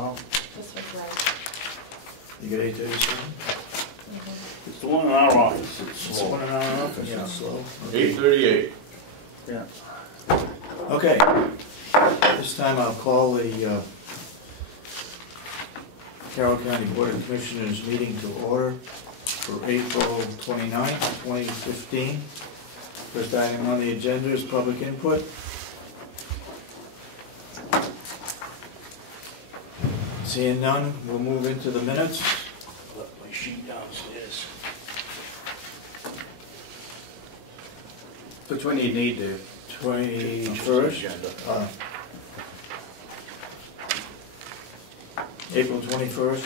No. This was right. You get 837? It's the one in our office. It's It's slow. one in our office, Yeah. it's slow. 8:38. Yeah. Okay, this time I'll call the Carroll County Board of Commissioners meeting to order for April 29th, 2015. First item on the agenda is public input. Seeing none, we'll move into the minutes. Left my sheet downstairs. Which one do you need to? 21st. April 21st,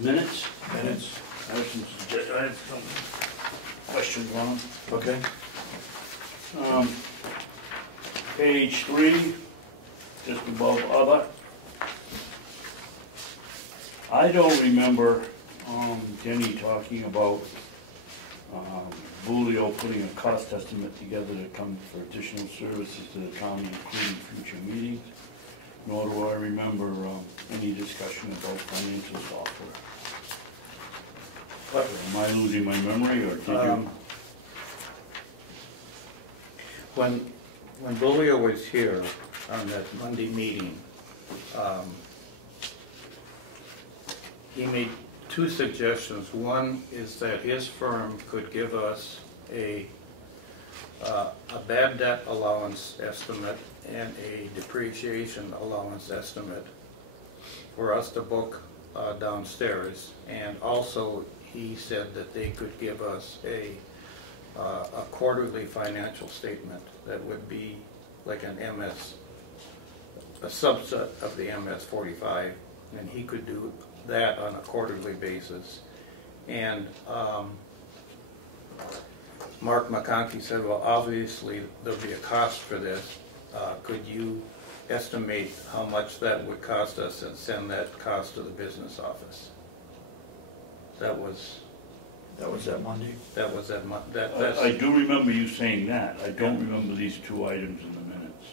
Minutes? minutes, I have some questions on them. okay? Page 3, just above other. I don't remember Denny talking about Bulio putting a cost estimate together to come for additional services to the county, including future meetings. Nor do I remember any discussion about financial software. But am I losing my memory, or did you? When Bulio was here on that Monday meeting, he made two suggestions. One is that his firm could give us a bad debt allowance estimate and a depreciation allowance estimate for us to book downstairs. And also he said that they could give us a quarterly financial statement that would be like an MS, a subset of the MS 45, and he could do that on a quarterly basis. And Mark McConkey said, well, obviously there'll be a cost for this. Could you estimate how much that would cost us and send that cost to the business office? That was that Monday? that was that month. I do remember you saying that. I don't remember these two items in the minutes.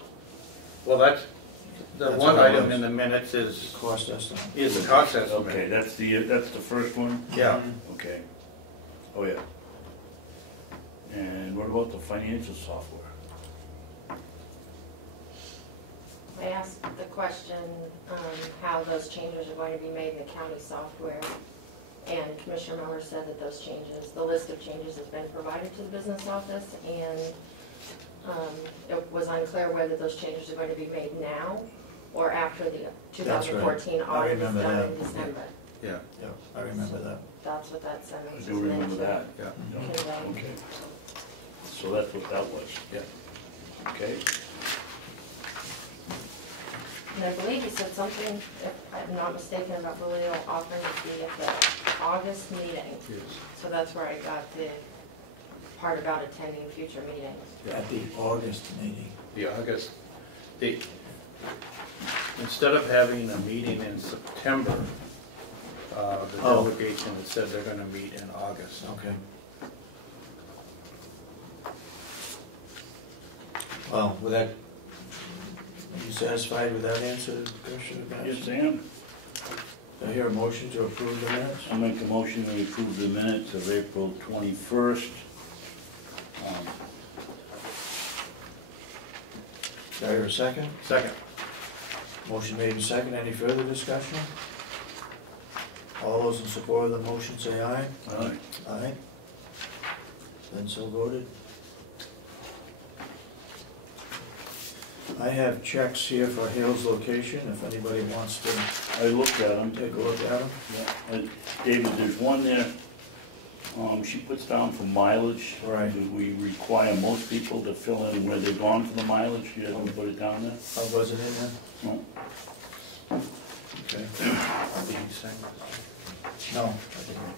Well, that's the That's one what it item was. in the minutes is Cost estimate. the cost estimate. Okay, that's the first one? Yeah. Okay. Oh, yeah. And what about the financial software? I asked the question how those changes are going to be made in the county software, and Commissioner Miller said that those changes, the list of changes has been provided to the business office, and it was unclear whether those changes are going to be made now or after the 2014 audit is remember done that. in December. Yeah. Yeah, I remember that. That's what that sentence I is do remember meant to that. Yeah. convey. Okay. So that's what that was. Yeah. Okay. And I believe he said something, if I'm not mistaken, about Bulio offering to be at the August meeting. Yes. So that's where I got the part about attending future meetings. At the August meeting. The August, instead of having a meeting in September, the delegation has said they're going to meet in August. Okay. Well, with that, are you satisfied with that answer to the question? Yes, Sam? Do I hear a motion to approve the minutes? I'll make a motion to approve the minutes of April 21st. Do I hear a second? Second. Motion made and second. Any further discussion? All those in support of the motion say aye. Aye. Aye. Then so voted. I have checks here for Hale's location, if anybody wants to I looked at them. take a look at them. Yeah. David, there's one there, she puts down for mileage. Right. Do we require most people to fill in where they've gone for the mileage? She doesn't put it down there? Oh, was it in there? No. Okay. Did you sign No, I didn't.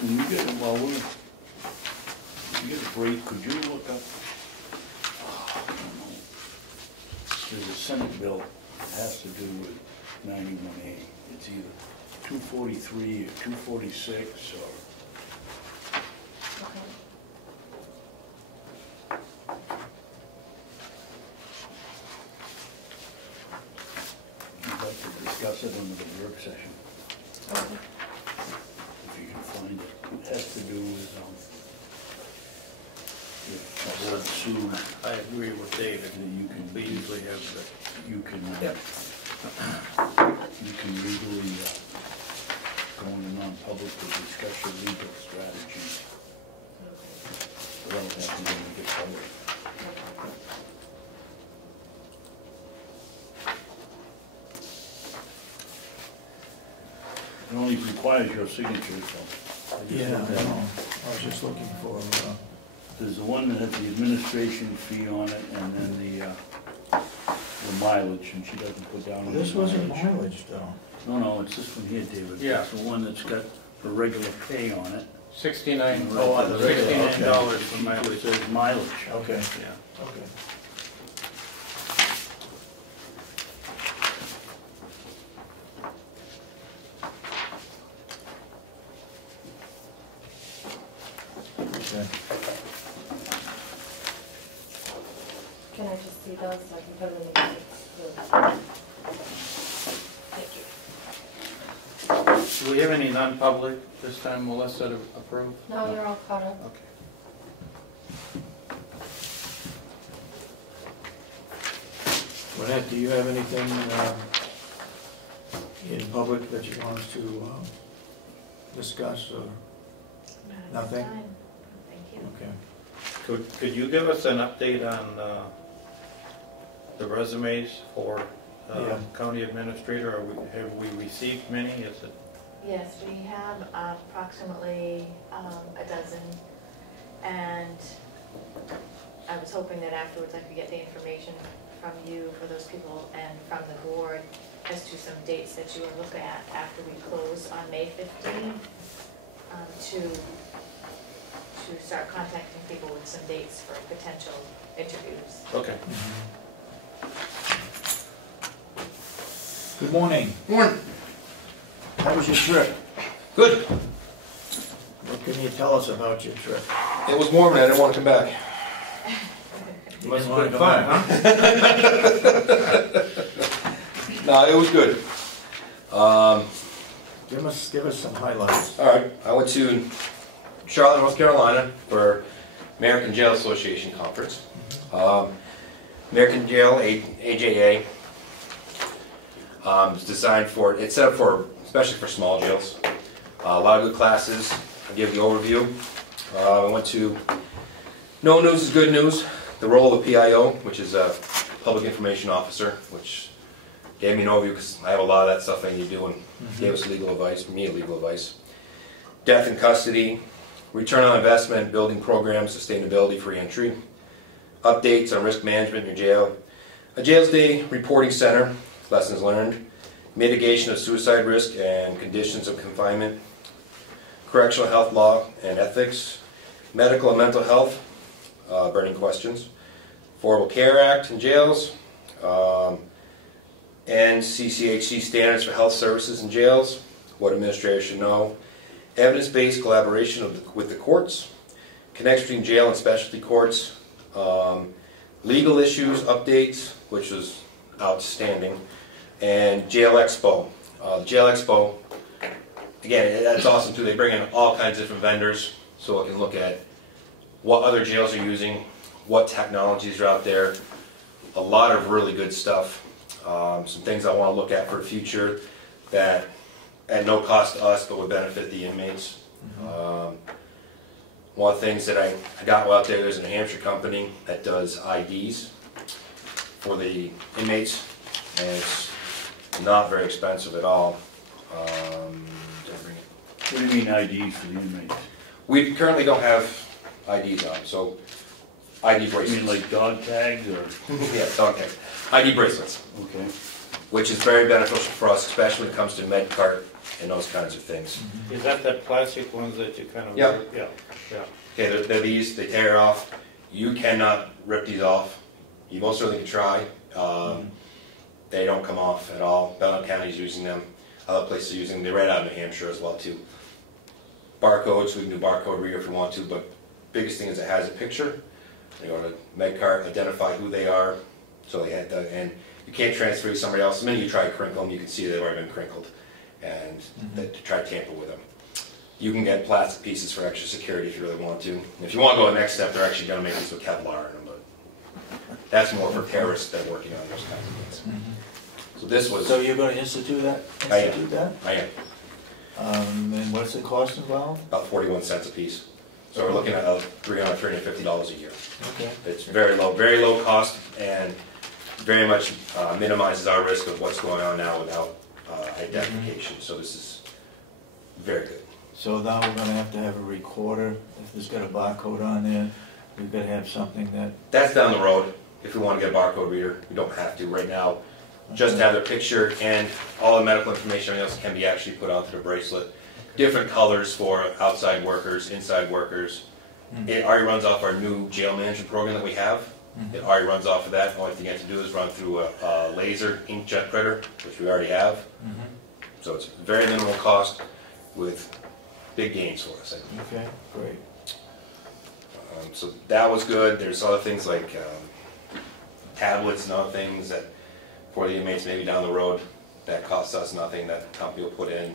When you get, while we get a break, could you look up, I don't know, there's a Senate bill that has to do with 91A. It's either 243 or 246 or, Okay. I'd like to discuss it under the work session, Okay. if you can find it. It has to do with, if the board sued, I agree with David, then you can, we usually have the, you can, Yep. you can legally, go in a non-public to discuss your legal strategies. Without having to make it public. It only requires your signature, so. I just Yeah, looked at it. I was just looking for, There's the one that has the administration fee on it, and then the mileage, and she doesn't put down. this any wasn't mileage. mileage though. No, it's this one here, David. Yeah. It's the one that's got the regular pay on it. 69, Oh, on the regular, okay. $69 for It mileage. says mileage. Okay, Yeah. okay. Okay. Can I just see those so I can put them in the minutes? Thank you. Do we have any non-public this time, Melissa, to approve? No, you're all caught up. Okay. Lynette, do you have anything in public that you want us to discuss or? Nothing? Thank you. Okay. Could you give us an update on the resumes for Yeah. county administrator? Have we received many? Is it? Yes, we have approximately a dozen, and I was hoping that afterwards I could get the information from you for those people and from the board as to some dates that you will look at after we close on May 15, to start contacting people with some dates for potential interviews. Okay. Good morning. Morning. How was your trip? Good. What can you tell us about your trip? It was warm and I didn't want to come back. You Must didn't have been wanna fun, come huh? No, it was good. Give us some highlights. All right, I went to Charlotte, North Carolina for American Jail Association conference. American Jail, AJA, it's designed for, it's set up for, especially for small jails. A lot of good classes. I'll give the overview. I went to No News is Good News, the role of a PIO, which is a Public Information Officer, which gave me an overview because I have a lot of that stuff I need to do, and gave us legal advice, legal advice. Death in custody, return on investment, building programs, sustainability for entry, updates on risk management in your jail, a Jails Day reporting center, lessons learned, mitigation of suicide risk and conditions of confinement, correctional health law and ethics, medical and mental health, burning questions, Affordable Care Act in jails, and CCHC standards for health services in jails, what administrators should know, evidence-based collaboration with the courts, connection between jail and specialty courts, legal issues updates, which was outstanding, and Jail Expo. Jail Expo, again, that's awesome too. They bring in all kinds of different vendors so we can look at what other jails are using, what technologies are out there, a lot of really good stuff. Some things I want to look at for the future that at no cost to us but would benefit the inmates. One of the things that I got out there's a New Hampshire company that does IDs for the inmates, and it's not very expensive at all. Did I bring it? What do you mean IDs for the inmates? We currently don't have IDs on, so ID You bracelets. mean like dog tags or? Yeah, dog tags. ID bracelets, Okay. which is very beneficial for us, especially when it comes to med cart and those kinds of things. Is that plastic ones that you kind of? Yeah. Yeah, yeah. Okay, they're these, they tear off. You cannot rip these off. You most certainly can try. They don't come off at all. Belknap County's using them. Other places are using them. They right out of New Hampshire as well too. Barcodes, we can do barcode reader if we want to, but biggest thing is it has a picture. They go to MedCart, identify who they are. So they had and you can't transfer to somebody else. The minute you try to crinkle them, you can see they've already been crinkled, and to try to tamper with them. You can get plastic pieces for extra security if you really want to. And if you want to go the next step, they're actually going to make these with Kevlar in them, but that's more for terrorists that are working on those kinds of things. So this was. So you're going to institute that? I am. Institute that? I am. And what's the cost involved? About 41 cents a piece. So we're looking at $300, $350 a year. Okay. It's very low cost, and very much minimizes our risk of what's going on now without identification. So this is very good. So now we're going to have a recorder. If there's got a barcode on there, we've got to have something that... That's down the road. If we want to get a barcode reader, we don't have to right now. Just have their picture, and all the medical information else can be actually put onto the bracelet. Different colors for outside workers, inside workers. It already runs off our new jail management program that we have. It already runs off of that. The only thing you have to do is run through a laser inkjet printer, which we already have. So it's very minimal cost with big gains for us, I think. Okay, great. So that was good. There's other things like tablets and other things that for the inmates maybe down the road that costs us nothing, that the company will put in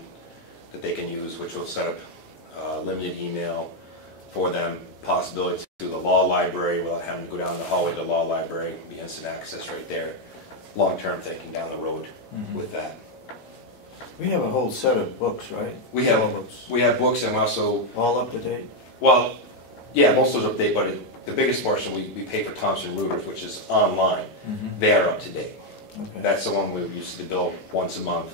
that they can use, which will set up limited email for them, possibility to the law library without having to go down the hallway to the law library, be instant access right there. Long-term thinking down the road with that. We have a whole set of books, right? We have books, and also, All up to date? well, yeah, most of those update, but the biggest portion we pay for Thompson Reuters, which is online. They are up to date. Okay. That's the one we used to bill once a month.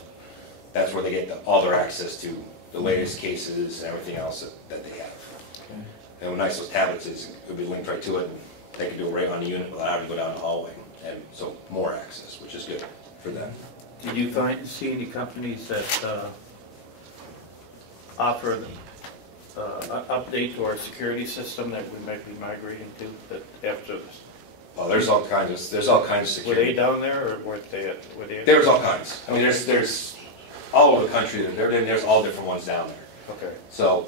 That's where they get all their access to the latest cases and everything else that they have. Okay. And what nice those tablets is, it would be linked right to it, and they can do it right on the unit without having to go down the hallway. And so more access, which is good for them. Did you see any companies that offer an update to our security system that we might be migrating to that after this? Well, there's all kinds of Were security. they down there, or weren't they? There's all kinds. I mean, there's all over the country. There's all different ones down there. Okay. So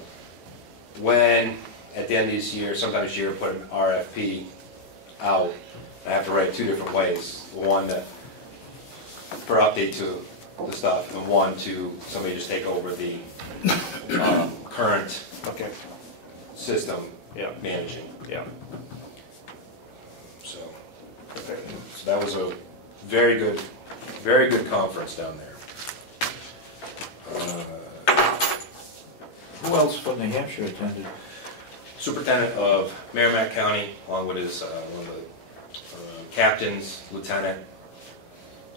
when at the end of this year, sometimes you put an RFP out, I have to write two different ways. One that for update to the stuff, and one to somebody just take over the current system managing. Yeah. So Okay. that was a very good conference down there. Who else from New Hampshire attended? Superintendent of Merrimack County, along with his one of the captains, lieutenant,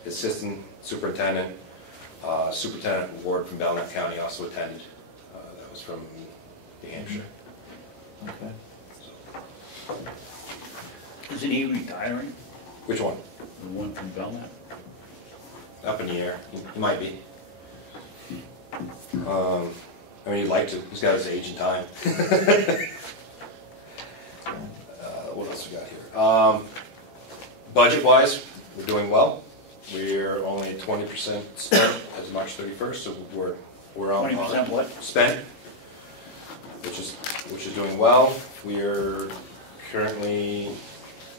assistant superintendent, superintendent Ward from Belknap County also attended. That was from New Hampshire. Okay. Isn't he retiring? Which one? The one from Belknap? Up in the air. He might be. I mean, he'd like to. He's got his age and time. What else we got here? Budget-wise, we're doing well. We're only at 20% spent as of March 31st, so we're on 20% what? spent, which is doing well. We are currently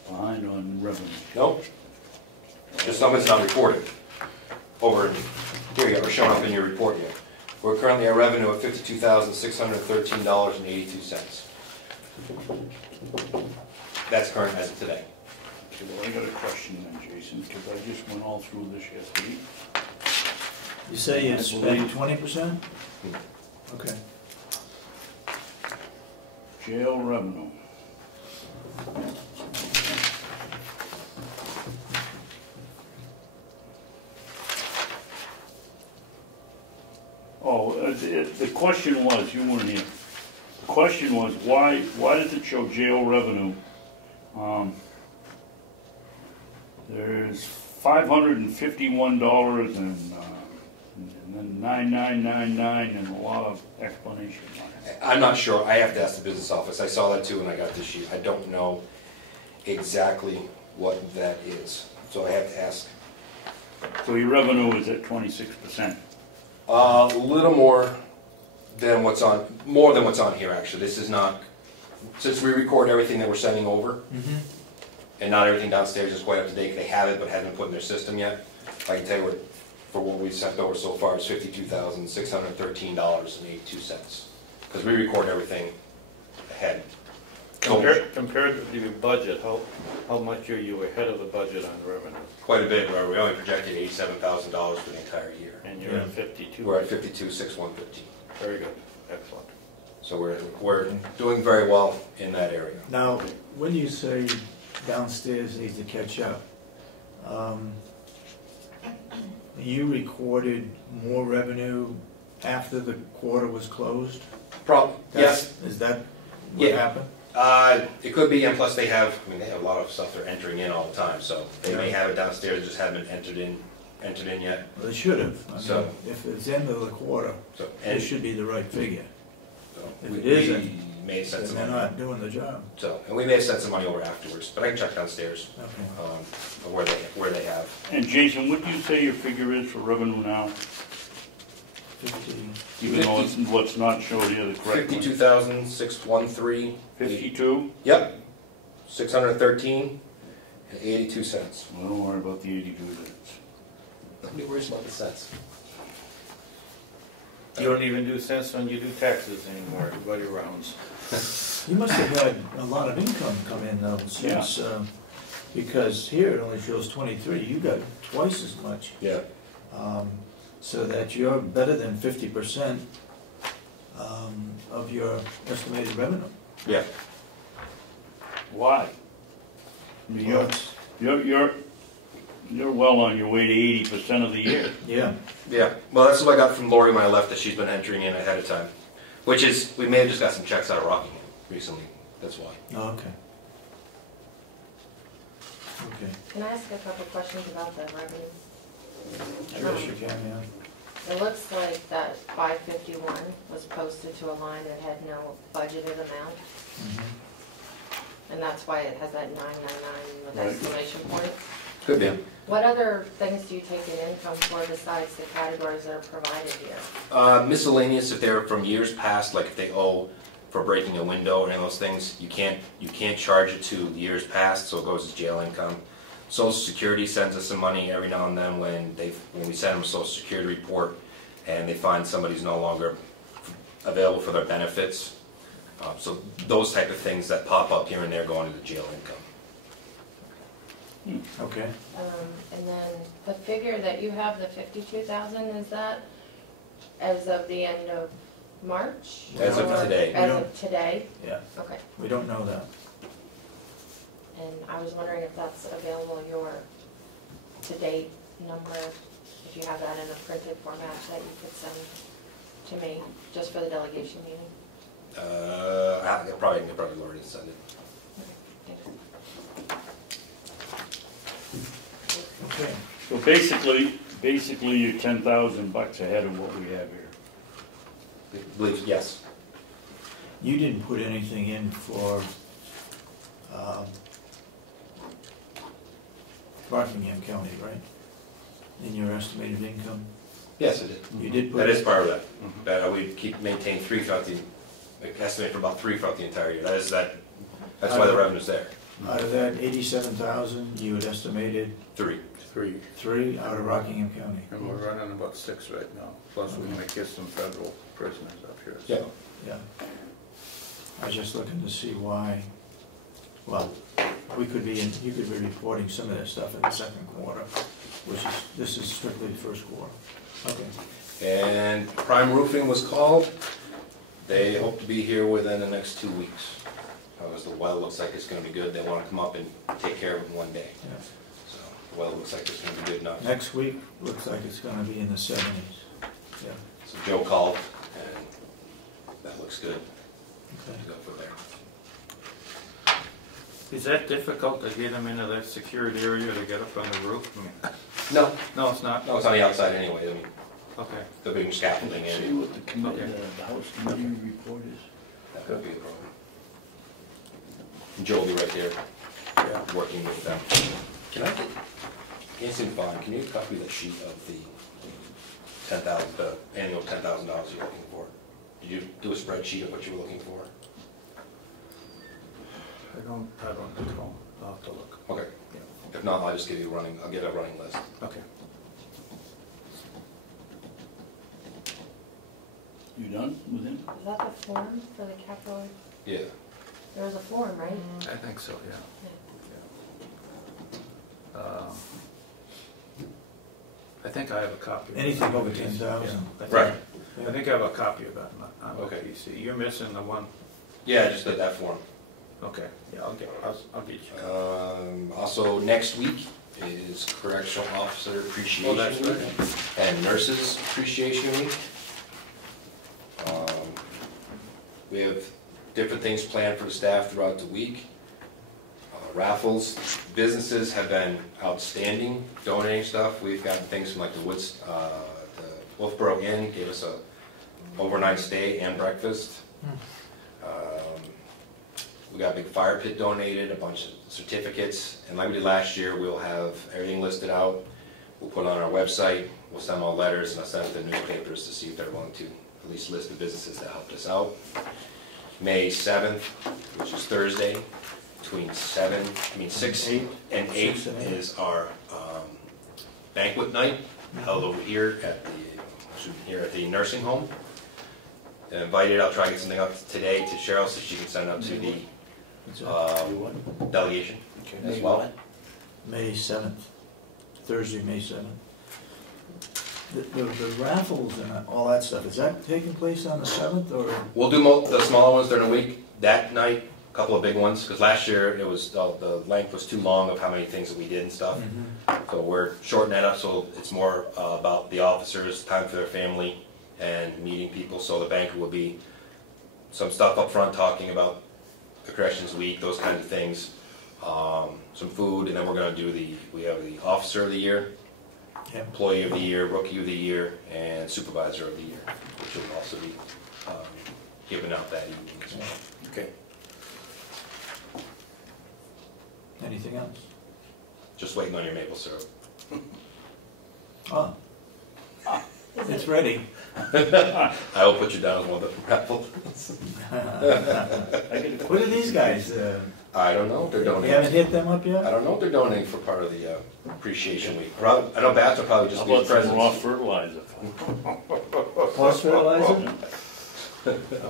Behind on revenue. nope. Just something's not reported. Over here you go. We're showing up in your report here. We're currently at revenue of $52,613.82. That's current as of today. Okay, well, I got a question then, Jason, because I just went all through this yesterday. You say you spent 20%? Okay. Jail revenue. Oh, the question was, you weren't here. The question was, why does it show jail revenue? There's $551 and And then 9999 and a lot of explanation marks. I'm not sure, I have to ask the business office, I saw that too when I got this sheet, I don't know exactly what that is, so I have to ask. So your revenue is at 26%. A little more than what's on, more than what's on here actually, this is not, since we record everything that we're sending over, and not everything downstairs is quite up to date, they have it but haven't been put in their system yet, I can tell you what, for what we've sent over so far is $52,613.82, because we record everything ahead. Compared to your budget, how much are you ahead of the budget on revenue? Quite a bit, where we only projected $87,000 for the entire year. And you're at 52? We're at 52,615. Very good, excellent. So we're doing very well in that area. Now, when you say downstairs needs to catch up, you recorded more revenue after the quarter was closed? Yes. Is that what Yeah. happened? It could be, and plus they have a lot of stuff they're entering in all the time, so they may have it downstairs, just haven't entered in yet. Well, they should have. I mean, So- if it's end of the quarter, So, it should be the right figure. If we it isn't, may have sent then some they're money. not doing the job. So, and we may have sent some money over afterwards, but I can check downstairs Okay. where they have. And Jason, what do you say your figure is for revenue now? 50. Even though it's what's not showed here, the correct one? 52,613. 52? Yep. 613.82. Well, don't worry about the 82 cents. Nobody worries about the cents. You don't even do cents when you do taxes anymore, everybody rounds. You must have had a lot of income come in though, since, because here it only shows 23, you got twice as much. Yeah. So that you're better than 50% of your estimated revenue. Yeah. Why? I mean, you're well on your way to 80% of the year. Yeah. Yeah. Well, that's what I got from Lori when I left, that she's been entering in ahead of time. Which is, we may have just got some checks out of Rockingham recently. That's why. Oh, okay. Okay. Can I ask a couple questions about the revenue? I guess you can, yeah. It looks like that 551 was posted to a line that had no budgeted amount, and that's why it has that 999 with Right. exclamation points. Could be. What other things do you take in income for besides the categories that are provided here? Miscellaneous, if they're from years past, like if they owe for breaking a window or any of those things, you can't charge it to years past, so it goes as jail income. Social Security sends us some money every now and then when we send them a Social Security report and they find somebody's no longer available for their benefits. So those type of things that pop up here and there go into the jail income. Okay. And then the figure that you have, the 52,000, is that as of the end of March? As of Or today. As of today? Yeah, Okay. we don't know that. And I was wondering if that's available, your to-date number, if you have that in a printed format that you could send to me, just for the delegation meeting. I could probably Lori to send it. Thanks. Okay. So basically you're $10,000 ahead of what we have here. I believe, yes. You didn't put anything in for Rockingham County, right? In your estimated income? Yes, it did. You did put. That is part of that. That we maintain 3 throughout estimate for about 3 throughout the entire year. That's why the revenue's there. Out of that 87,000, you had estimated 3. 3 out of Rockingham County. And we're running about 6 right now, plus we might get some federal prisoners up here. Yeah. So. Yeah. I was just looking to see why, well, you could be reporting some of that stuff in the second quarter, this is strictly the first quarter. Okay. And Prime Roofing was called. They hope to be here within the next 2 weeks. Because the weather looks like it's going to be good. They want to come up and take care of it in one day. Yeah. So the weather looks like it's going to be good enough. Next week, looks like it's gonna be in the 70s. Yeah. So Joe called, and that looks good. Okay. To go for there. Is that difficult to get them into that secured area to get up on the roof? I mean, No, no, it's not. no, it's on the outside anyway. I mean, Okay. the big scaffolding See in. what the committee, Okay. the House committee report is. That could be a problem. And Joe will be right there, Yeah. working with them. Can I get, can't seem to find, can you copy the sheet of the annual $10,000 you're looking for? Did you do a spreadsheet of what you were looking for? I don't recall. I'll have to look. Okay. Yeah. If not, I'll just give you I'll get a running list. Okay. You done with him? Is that the form for the capital? Yeah. There was a form, right? I think so, yeah. I think I have a copy. of Anything that. over 10,000. Right. I think I have a copy of that on the Okay. PC. You're missing the one, Yeah, just that form. okay, yeah, I'll get you a copy. Also, next week is Correctional Officer Appreciation Oh, that's Week right. and Nurses Appreciation Week. We have different things planned for the staff throughout the week. Raffles, businesses have been outstanding donating stuff. We've gotten things from like the Wolfboro Inn gave us a overnight stay and breakfast. We got a big fire pit donated, a bunch of certificates, and like we did last year, we'll have everything listed out. We'll put it on our website, we'll send them all letters, and I'll send it to the newspapers to see if they're willing to at least list the businesses that helped us out. May 7th, which is Thursday, between 6 and 8 6 and 8. is our banquet night held over here at the nursing home. Invited, I'll try to get something up today to Cheryl so she can send it out to the delegation as well. May 7th, Thursday, May 7th. The raffles and all that stuff, is that taking place on the 7th or? We'll do the smaller ones during the week. That night, a couple of big ones, because last year it was the length was too long of how many things that we did and stuff. So we're shortening that up so it's more about the officers, time for their family, and meeting people. So the banquet will be some stuff up front talking about the Corrections Week, those kinds of things. Some food, and then we're going to do we have the Officer of the Year, Employee of the Year, Rookie of the Year, and Supervisor of the Year, which will also be given out that evening as well. Okay. Anything else? Just waiting on your maple syrup. Oh, Is it's it- ready. I will put you down as one of the raffle. What are these guys? I don't know if they're You donating. haven't hit them up I yet? don't know if they're donating for part of the Appreciation Week. I know Babson will probably How just be about some raw presents. fertilizer? Horse fertilizer?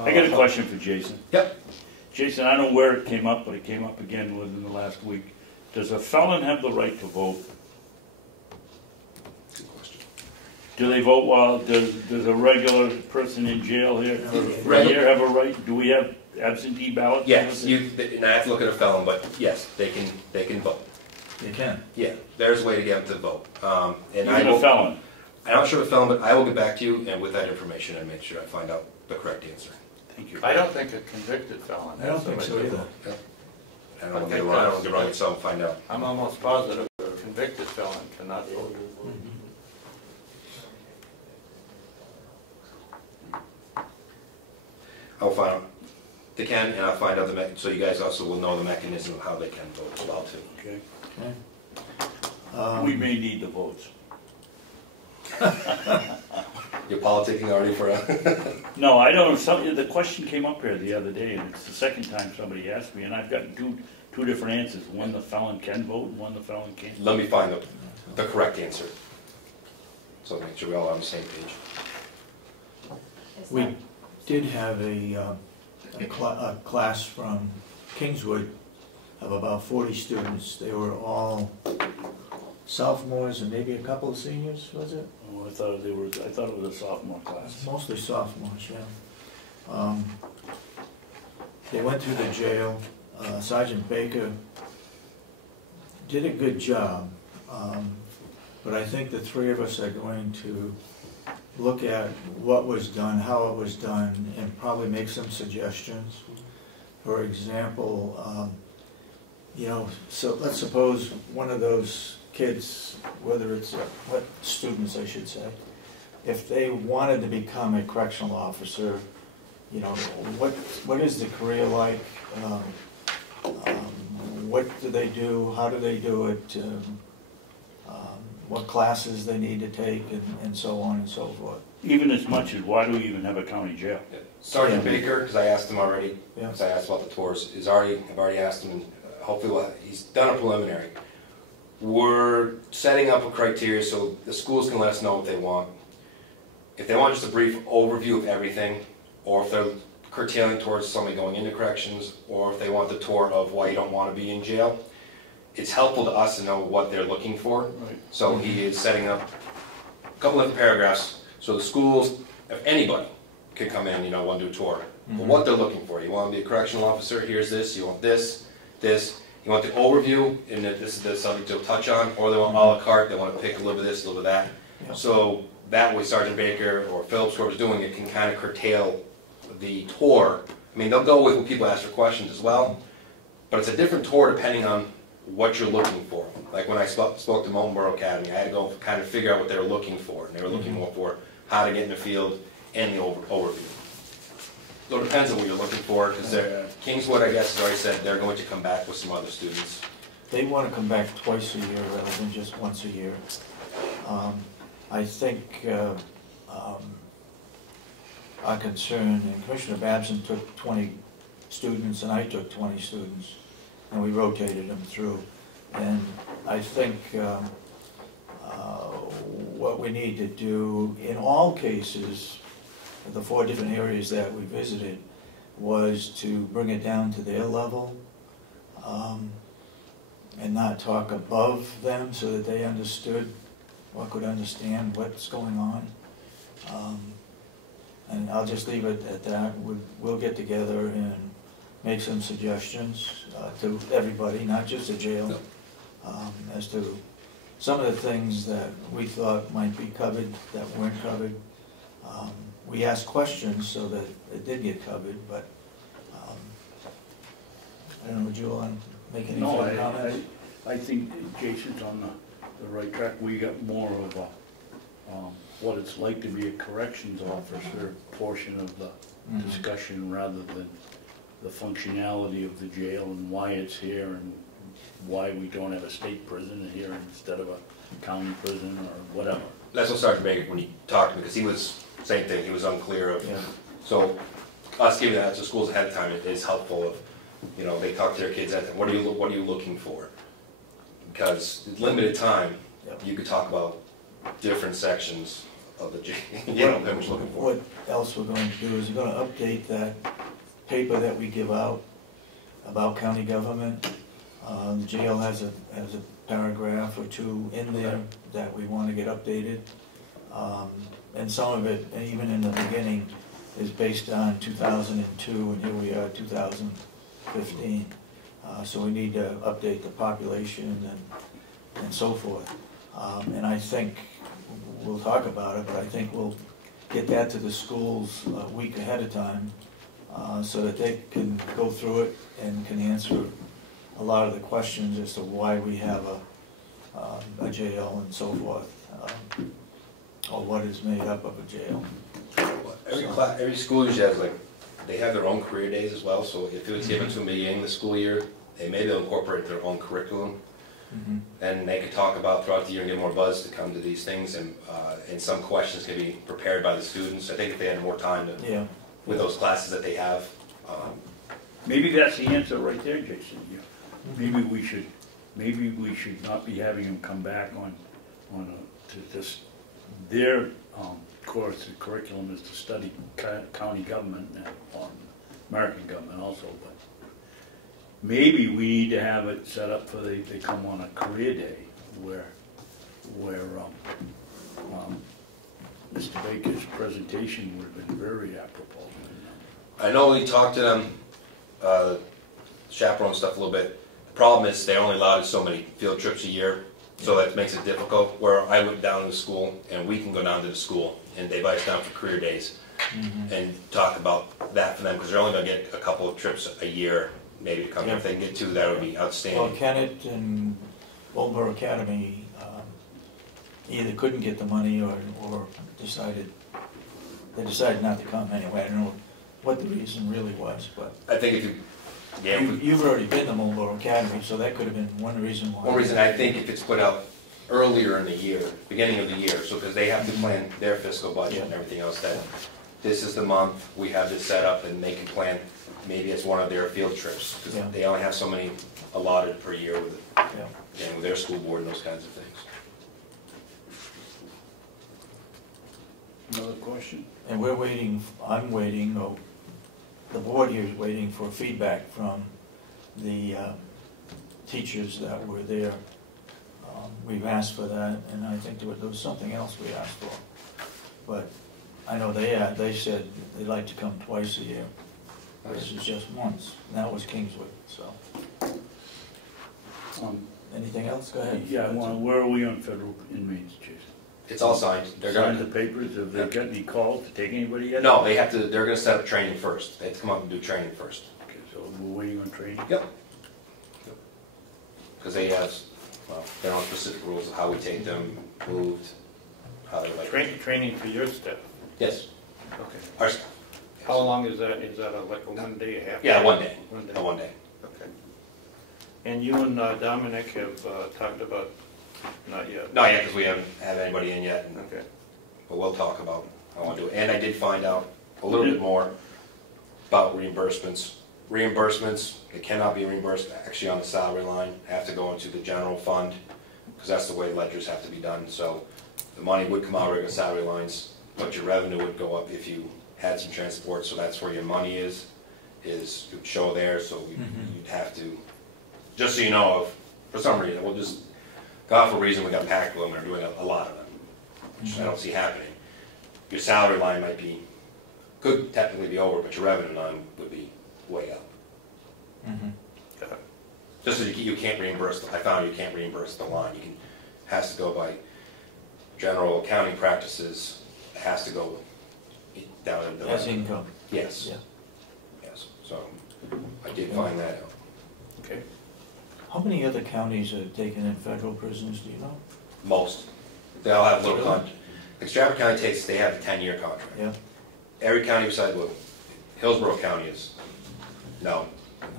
I got a question for Jason. Yep. Jason, I don't know where it came up, but it came up again within the last week. Does a felon have the right to vote? Good question. Do they vote while, does a regular person in jail here for a Regu- year have a right? Do we have absentee ballots? Yes, and I have to look at a felon, but yes, they can vote. You can. Yeah, there's a way to get them to vote. And I Even a will, felon? I'm not sure of a felon, but I will get back to you and with that information and make sure I find out the correct answer. Thank you. I don't think a convicted felon. I don't has the think right so to either. vote. I don't want to get it wrong, I don't want to get it wrong, so I'll find out. I'm almost positive a convicted felon cannot vote. I'll find out. They can, and I'll find out so you guys also will know the mechanism of how they can vote as well too. Okay. Okay. We may need the votes. You're politicking already for a... No, I don't, the question came up here the other day, and it's the second time somebody asked me, and I've gotten two different answers. One, the felon can vote, and one, the felon can't. Let me find the correct answer. So make sure we're all on the same page. is We that- did have a class from Kingswood of about 40 students. They were all sophomores and maybe a couple of seniors, was it? Oh, I thought it was a sophomore class. Mostly sophomores, yeah. They went through the jail. Sergeant Baker did a good job, but I think the three of us are going to look at what was done, how it was done, and probably make some suggestions. For example, so let's suppose one of those kids, whether it's, what students I should say, if they wanted to become a correctional officer, you know, what is the career like? What do they do? How do they do it? What classes they need to take, and so on and so forth. Even as much as, why do we even have a county jail? Yeah. Sergeant Baker, because I asked him already, Yeah. because I asked about the tours, I've already asked him, and hopefully he's done a preliminary. We're setting up a criteria so the schools can let us know what they want. If they want just a brief overview of everything, or if they're curtailing towards somebody going into corrections, or if they want the tour of why you don't want to be in jail, it's helpful to us to know what they're looking for. Right. So he is setting up a couple of different paragraphs, so the schools, if anybody, can come in, you know, want to do a tour. But what they're looking for, you want to be a correctional officer, here's this, you want this, you want the overview, and this is the subject they'll touch on, or they want a la carte, they want to pick a little bit of this, a little bit of that. Yeah. So that way Sergeant Baker or Phillips, whoever's doing it, can kind of curtail the tour. I mean, they'll go with when people ask for questions as well, but it's a different tour depending on what you're looking for. Like when I spoke to Moultonborough Academy, I had to go kind of figure out what they were looking for, and they were looking more for how to get in the field and the overview. So it depends on what you're looking for, because Kingswood, I guess, has already said they're going to come back with some other students. They want to come back twice a year rather than just once a year. I think our concern, and Commissioner Babson took 20 students and I took 20 students, and we rotated them through. And I think what we need to do in all cases, the 4 different areas that we visited, was to bring it down to their level and not talk above them so that they understood or could understand what's going on. And I'll just leave it at that. We'll get together and make some suggestions to everybody, not just the jail, as to some of the things that we thought might be covered that weren't covered. We asked questions so that it did get covered, but I don't know, would you want to make any further comments? I think Jason's on the right track. We got more of a, what it's like to be a corrections officer portion of the discussion rather than the functionality of the jail and why it's here and why we don't have a state prison here instead of a county prison or whatever. That's what Sergeant Baker, when he talked to me, because he was, same thing, he was unclear of. Yeah. So us giving that to schools ahead of time is helpful. Of, you know, they talk to their kids at them, what are you looking for? Because limited time, you could talk about different sections of the jail, you know, that we're looking for. What else we're going to do is we're going to update that paper that we give out about county government. The jail has a paragraph or 2 in there that we want to get updated. And some of it, even in the beginning, is based on 2002, and here we are, 2015. So we need to update the population and so forth. And I think we'll talk about it, but I think we'll get that to the schools a week ahead of time so that they can go through it and can answer a lot of the questions as to why we have a jail and so forth, or what is made up of a jail. Every school usually has, like, they have their own career days as well, so if it was given to them beginning of the school year, they maybe they'll incorporate their own curriculum. And they could talk about throughout the year and get more buzz to come to these things, and some questions can be prepared by the students. I think if they had more time to, with those classes that they have. Maybe that's the answer right there, Jason. Yeah. Maybe we should not be having them come back to this. Their course, the curriculum is to study county government and American government also, but maybe we need to have it set up for they come on a career day where Mr. Baker's presentation would have been very apropos. I know we talked to them, chaperone stuff a little bit. The problem is they're only allowed so many field trips a year, so that makes it difficult. Where I went down to the school, and we can go down to the school, and they invite us down for career days and talk about that for them, because they're only going to get a couple of trips a year, maybe to come here. If they can get 2, that would be outstanding. Well, Kennett and Moultonborough Academy either couldn't get the money or they decided not to come anyway. I don't know what the reason really was, but I think if you, yeah, you've already been to Marlboro Academy, so that could have been one reason why. one reason I think if it's put out earlier in the year, beginning of the year, so because they have to plan their fiscal budget and everything else, that this is the month, we have this set up, and they can plan, maybe it's one of their field trips, because they only have so many allotted per year with, with their school board and those kinds of things. Another question? And we're waiting, I'm waiting, or the board here is waiting for feedback from the teachers that were there. We've asked for that, and I think there was something else we asked for. But I know they said they'd like to come twice a year. This is just once, and that was Kingswood, so. Anything else? Go ahead. Yeah, well, where are we on federal inmates, Jason? It's all signed. They're Signed gonna, the papers, have they got any calls to take anybody yet? no, they have to, they're gonna set up training first. They have to come up and do training first. Okay, so we're waiting on training? Yep. Because they have, well, their own specific rules of how we take them, moved, how they like. Training for your staff? Yes, Okay. our staff. How long is that? Is that like a 1 day, a half? Yeah, 1 day. 1 day. A 1 day. Okay. And you and Dominic have talked about, not yet? Not yet, because we haven't had anybody in yet. Okay. But we'll talk about how I want to do it. And I did find out a little bit more about reimbursements. Reimbursements, it cannot be reimbursed actually on the salary line. Have to go into the general fund, because that's the way ledgers have to be done. So the money would come out of regular salary lines, but your revenue would go up if you had some transport. So that's where your money is it would show there. So you'd have to, just so you know, for some reason, we'll just, God for a reason, we got packed with them and are doing a lot of them, which I don't see happening. Your salary line might be, could technically be over, but your revenue line would be way up. Just so you can't reimburse, I found you can't reimburse the line. Has to go by general accounting practices, it has to go down in the. As income. Yes. Yeah. Yes, so I did find that out. Okay. How many other counties have taken in federal prisoners, do you know? Most. They all have little contract. Like Stratford County they have a 10-year contract. Yeah. Every county besides Hillsborough County is, no,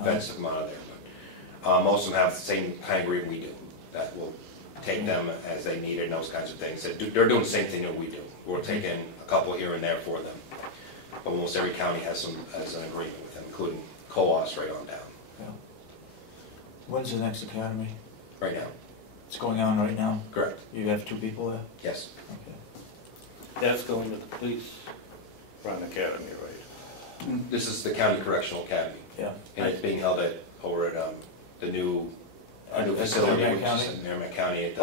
that's come out of there. But most of them have the same kind of agreement we do, that will take them as they need it and those kinds of things. They're doing the same thing that we do. We're taking a couple here and there for them. But almost every county has an agreement with them, including co-ops right on down. Yeah. When's the next academy? Right now. It's going on right now? Correct. You have 2 people there? Yes. Okay. That's going to the police run academy, right? This is the County Correctional Academy. Yeah. And it's being held over at the new facility, which is in Merrimack County, at the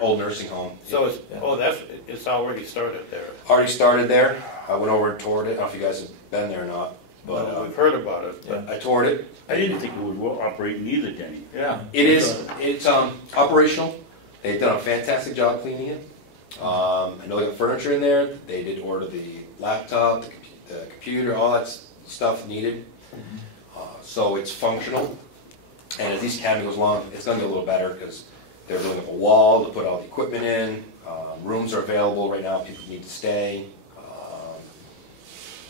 old nursing home. So it's already started there. Already started there. I went over and toured it. I don't know if you guys have been there or not, but We've heard about it. Yeah. I toured it. I didn't think it would operate either, Denny. Yeah. It's operational. They've done a fantastic job cleaning it. I know they got furniture in there. They did order the laptop, the computer, all that stuff needed. So it's functional. And as each academy goes along, it's going to get a little better because they're building up a wall to put all the equipment in. Rooms are available right now. People need to stay.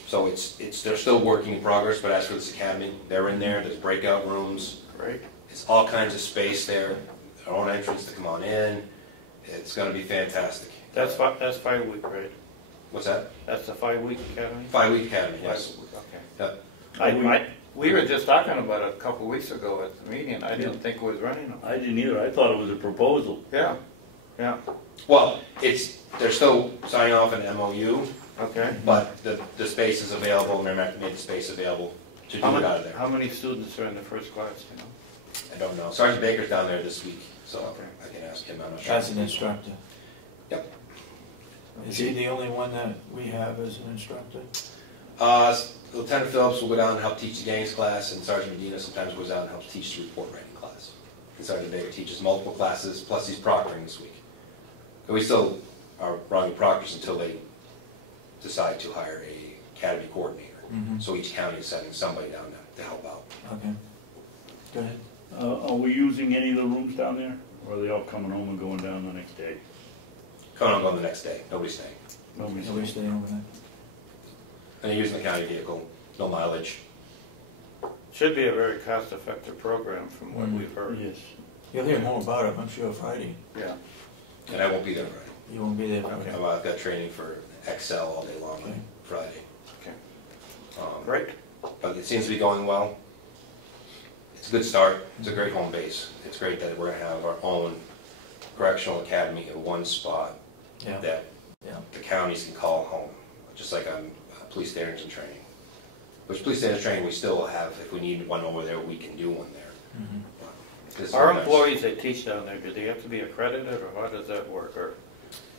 So they're still working in progress. But as for this academy, they're in there. There's breakout rooms. Great. It's all kinds of space there. Their own entrance to come on in. It's going to be fantastic. That's 5 week, right? What's that? That's the 5-week academy? 5-week academy, yes. Okay. Yep. We were just talking about it a couple of weeks ago at the meeting. I didn't think it was running them. I didn't either, I thought it was a proposal. Yeah. Yeah. Well, they're still signing off an MOU, Okay. but the space is available, and they're made the space available to do it out of there. How many students are in the first class, you know? I don't know. Sergeant Baker's down there this week, so Okay. I can ask him. I'm not sure. As an instructor? Yep. Is he the only one that we have as an instructor? Lieutenant Phillips will go down and help teach the gangs class, and Sergeant Medina sometimes goes out and helps teach the report writing class. And Sergeant Baker teaches multiple classes, plus he's proctoring this week. But we still are running proctors until they decide to hire a academy coordinator. So each county is sending somebody down to help out. Okay. Go ahead. Are we using any of the rooms down there? Or are they all coming home and going down the next day? coming on the next day, nobody's staying. Nobody's staying overnight. And they're using the county vehicle, no mileage. Should be a very cost-effective program from what we've heard. Yes. You'll hear more about it, I'm sure, Friday. Yeah. And I won't be there Friday. You won't be there Friday. I've got training for Excel all day long Okay. on Friday. Okay. Great. But it seems to be going well. It's a good start. It's a great home base. It's great that we're going to have our own correctional academy in one spot Yeah. that Yeah. the counties can call home, just like on police standards and training. Which police standards training we still have, if we need one over there, we can do one there. Mhm. This is Our nice. employees that teach down there, do they have to be accredited, or how does that work? Or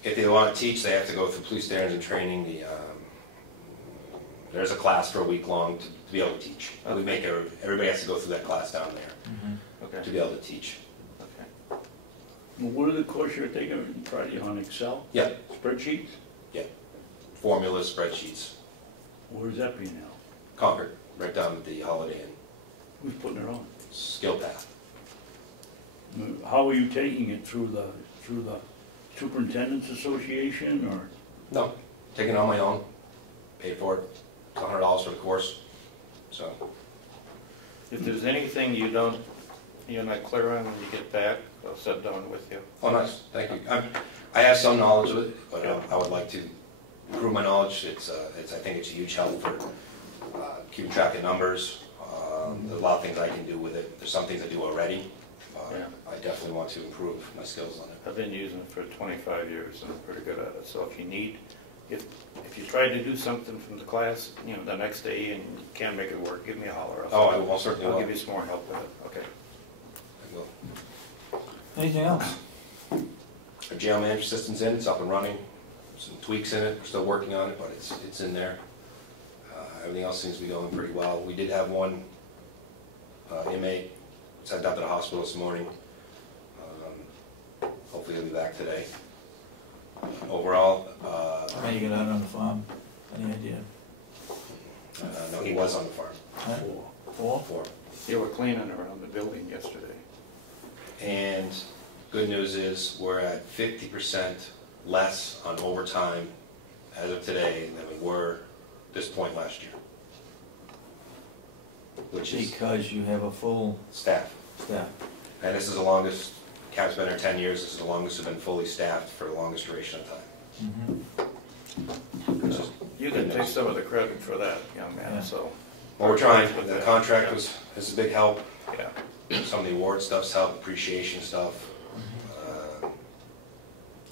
If they want to teach, they have to go through police standards and training. There's a class for a week long to be able to teach. We make everybody has to go through that class down there to okay. be able to teach. Okay. Well, what are the course you're taking Friday on Excel? Yeah, Spreadsheets? formulas, spreadsheets. Where's that being held? Concord, right down at the Holiday Inn. Who's putting it on? Skill path. How are you taking it, through the Superintendent's Association, or? No, taking it on my own. Paid for it. It's $100 for the course. So If there's anything you're not clear on when you get back, I'll sit down with you. oh, nice. Thank you. I have some knowledge of it, but I would like to improve my knowledge. I think it's a huge help for keeping track of numbers. There's a lot of things I can do with it. There's some things I do already. Yeah. I definitely want to improve my skills on it. I've been using it for 25 years and I'm pretty good at it. So if you need, if you try to do something from the class, the next day and you can't make it work, give me a holler. I will certainly. I'll give you some more help with it. Okay. I will. Anything else? Our jail management system's in, it's up and running. Some tweaks in it, we're still working on it, but it's in there. Everything else seems to be going pretty well. We did have one inmate sent out to the hospital this morning. Hopefully he'll be back today. Overall, How many you got out on the farm? Any idea? no, he was on the farm. Huh? 4? 4. They were cleaning around the building yesterday. And good news is we're at 50% less on overtime as of today than we were this point last year. Which is Because you have a full staff. staff. And this is the longest, CAP's been there 10 years, this is the longest we've been fully staffed for the longest duration of time. Which is You can take some of the credit for that, young man, Yeah. so. well, we're trying, With the that, contract yeah. is a big help. Yeah. Some of the award stuff's help, appreciation stuff.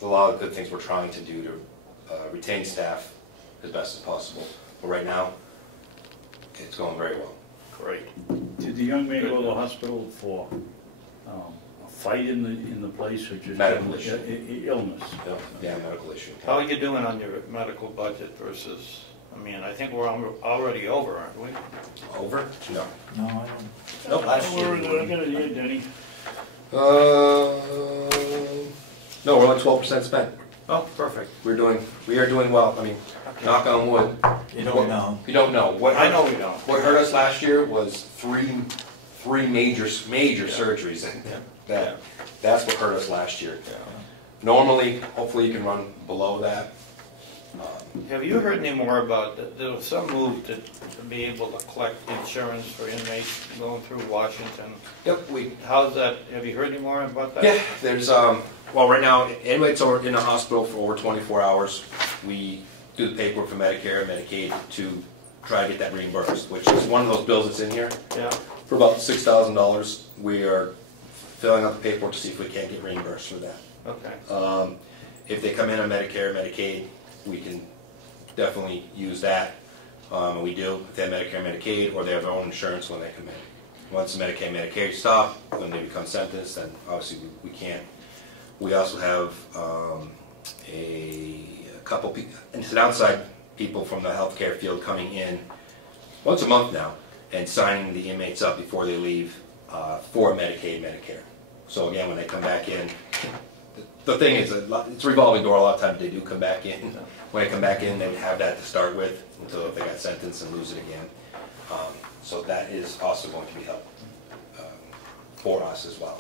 A lot of good things we're trying to do to retain staff as best as possible. But right now, it's going very well. Great. Did the young man go to the hospital for a fight in the place, or just Medical issue. Illness? Yeah, medical issue. How are you doing on your medical budget versus, I think we're already over, aren't we? Over? No. No, I don't. Nope, last Where year. is it? I got it here, Denny. No, we're only 12% spent. Oh, perfect. We are doing well. Knock on wood. You don't know. You don't know. I know we don't. What hurt us last year was three major surgeries. That's what hurt us last year. Yeah. Normally, hopefully you can run below that. Have you heard any more about, there was some move to be able to collect insurance for inmates going through Washington? Yep, How's that, have you heard any more about that? yeah, there's, well, right now, inmates are in the hospital for over 24 hours. We do the paperwork for Medicare and Medicaid to try to get that reimbursed, which is one of those bills that's in here. Yeah. For about $6,000, we are filling out the paperwork to see if we can't get reimbursed for that. Okay. If they come in on Medicare, Medicaid, we can definitely use that. We do, if they have Medicare, Medicaid, or they have their own insurance when they come in. Once the Medicaid, Medicaid stop, when they become sentenced, then obviously we can't. We also have a couple people, and it's an outside people from the healthcare field coming in once a month now and signing the inmates up before they leave for Medicaid, Medicare. So again, when they come back in, the thing is, it's a revolving door. A lot of times they do come back in. When they come back in, they have that to start with until they got sentenced and lose it again. So that is also going to be helpful for us as well.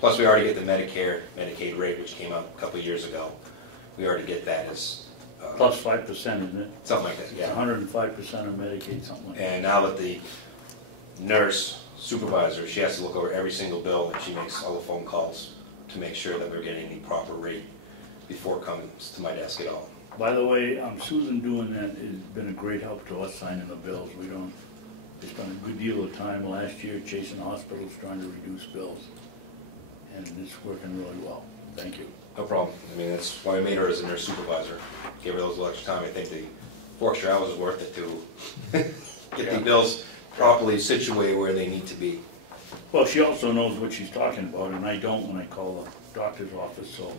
Plus, we already get the Medicare, Medicaid rate, which came out a couple of years ago. we already get that as. Plus 5%, isn't it? Something like that, It's yeah. 105% of Medicaid, something like that. And now that the nurse supervisor, she has to look over every single bill and she makes all the phone calls to make sure that we're getting the proper rate before it comes to my desk at all. By the way, Susan doing that has been a great help to us signing the bills. They spent a good deal of time last year chasing hospitals trying to reduce bills. And it's working really well. Thank you. No problem. I mean, that's why I made her as a nurse supervisor. Gave her those little extra time. I think the 4 extra hours is worth it to get the bills properly situated where they need to be. Well, she also knows what she's talking about, and I don't when I call the doctor's office, so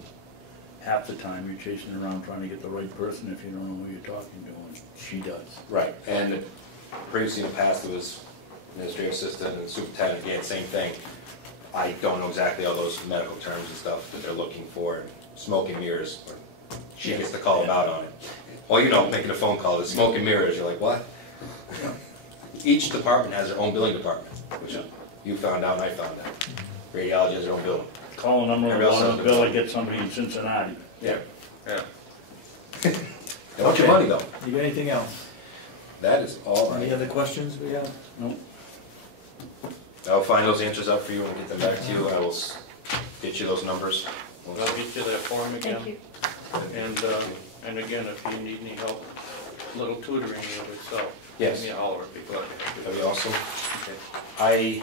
half the time you're chasing around trying to get the right person if you don't know who you're talking to, and she does. Right. And previously in the past, it was administrative assistant and superintendent, again, same thing. I don't know exactly all those medical terms and stuff that they're looking for. Smoke and mirrors. She gets the call about on it. Well, you know, making a phone call, the smoke and mirrors, you're like, what? Each department has their own billing department, which you found out and I found out. Radiology has their own billing. Call a number Everybody else on has the their bill bill. and get somebody in Cincinnati. Yeah. Yeah. They want your money though. You got anything else? That is all Any right. other questions we have? No, I'll find those answers out for you and get them back to you. I will get you those numbers. I'll get you that form again. Thank you. And again, if you need any help, little tutoring of itself, Yes. give me a holler, be glad to help you. That'd be awesome. Okay.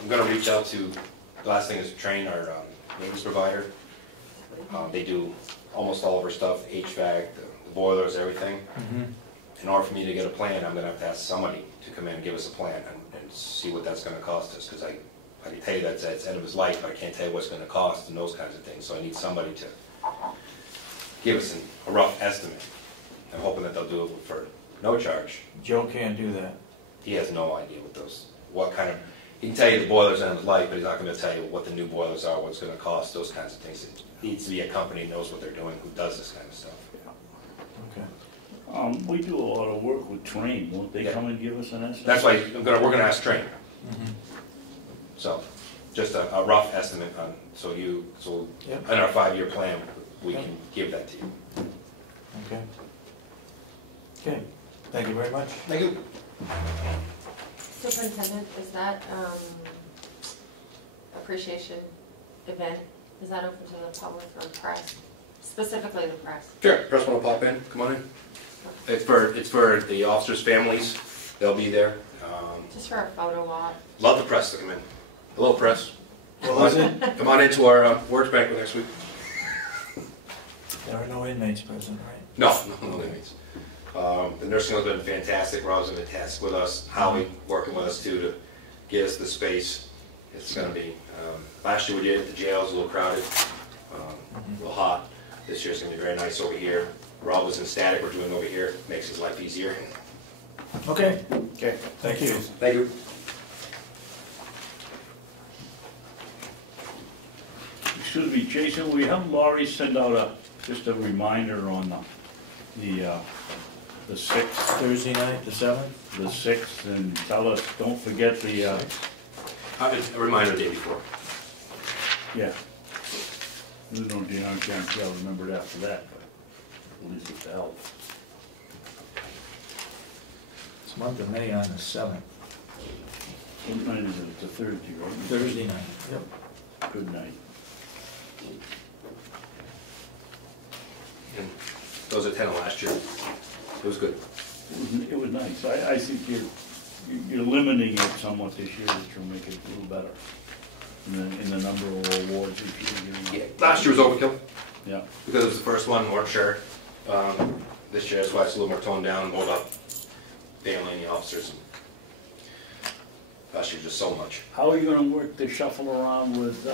I'm gonna reach out to, the last thing is train our maintenance provider. They do almost all of our stuff, HVAC, the boilers, everything. In order for me to get a plan, I'm gonna have to ask somebody to come in and give us a plan and see what that's gonna cost us, because I can tell you that's at the end of his life, but I can't tell you what's gonna cost and those kinds of things, so I need somebody to give us a rough estimate. I'm hoping that they'll do it for no charge. Joe can't do that. He has no idea what kind of, he can tell you the boilers end of life, but he's not gonna tell you what the new boilers are, what's gonna cost, those kinds of things. It needs to be a company that knows what they're doing, who does this kind of stuff. Okay. we do a lot of work with Train. Won't they Yeah. come and give us an estimate? That's why we're gonna ask Train. So, just a rough estimate on, so Yep. in our 5-year plan, we can give that to you. Okay. Okay, thank you very much. Thank you. Superintendent, is that appreciation event, is that open to the public or press? Specifically the press? Sure, press wanna pop in, come on in. It's for the officers' families, they'll be there. Just for a photo op? Love the press to come in. Hello, press. Well, is it? Come on into our works banquet next week. There are no inmates present, right? No limits. The nursing home's been fantastic. Rob's been fantastic with us. Howie working with us too to get us the space. It's going to be, last year we did it at the jail, it was a little crowded, a little hot. This year's going to be very nice over here. Rob was in static, we're doing over here, makes his life easier. Okay, Okay. thank you. Thank you. Excuse me, Jason, will you have Laurie send out just a reminder on the 6th? Thursday night, the 7th? The 6th, and tell us, don't forget the, A reminder the day before. yeah. There's no guarantee I'll remember it after that, but at least it's a help. It's month of May on the 7th. What night is it? It's a Thursday, right? Thursday night. Yep. Good night. And those attended last year. It was good. It was nice. I think you're limiting it somewhat this year, that you'll make it a little better in the number of awards that you're giving. Yeah, last year was overkill. Yeah. Because it was the first one, we weren't sure. This year, that's why it's a little more toned down, more about family and the officers. Last year, just so much. How are you gonna work the shuffle around with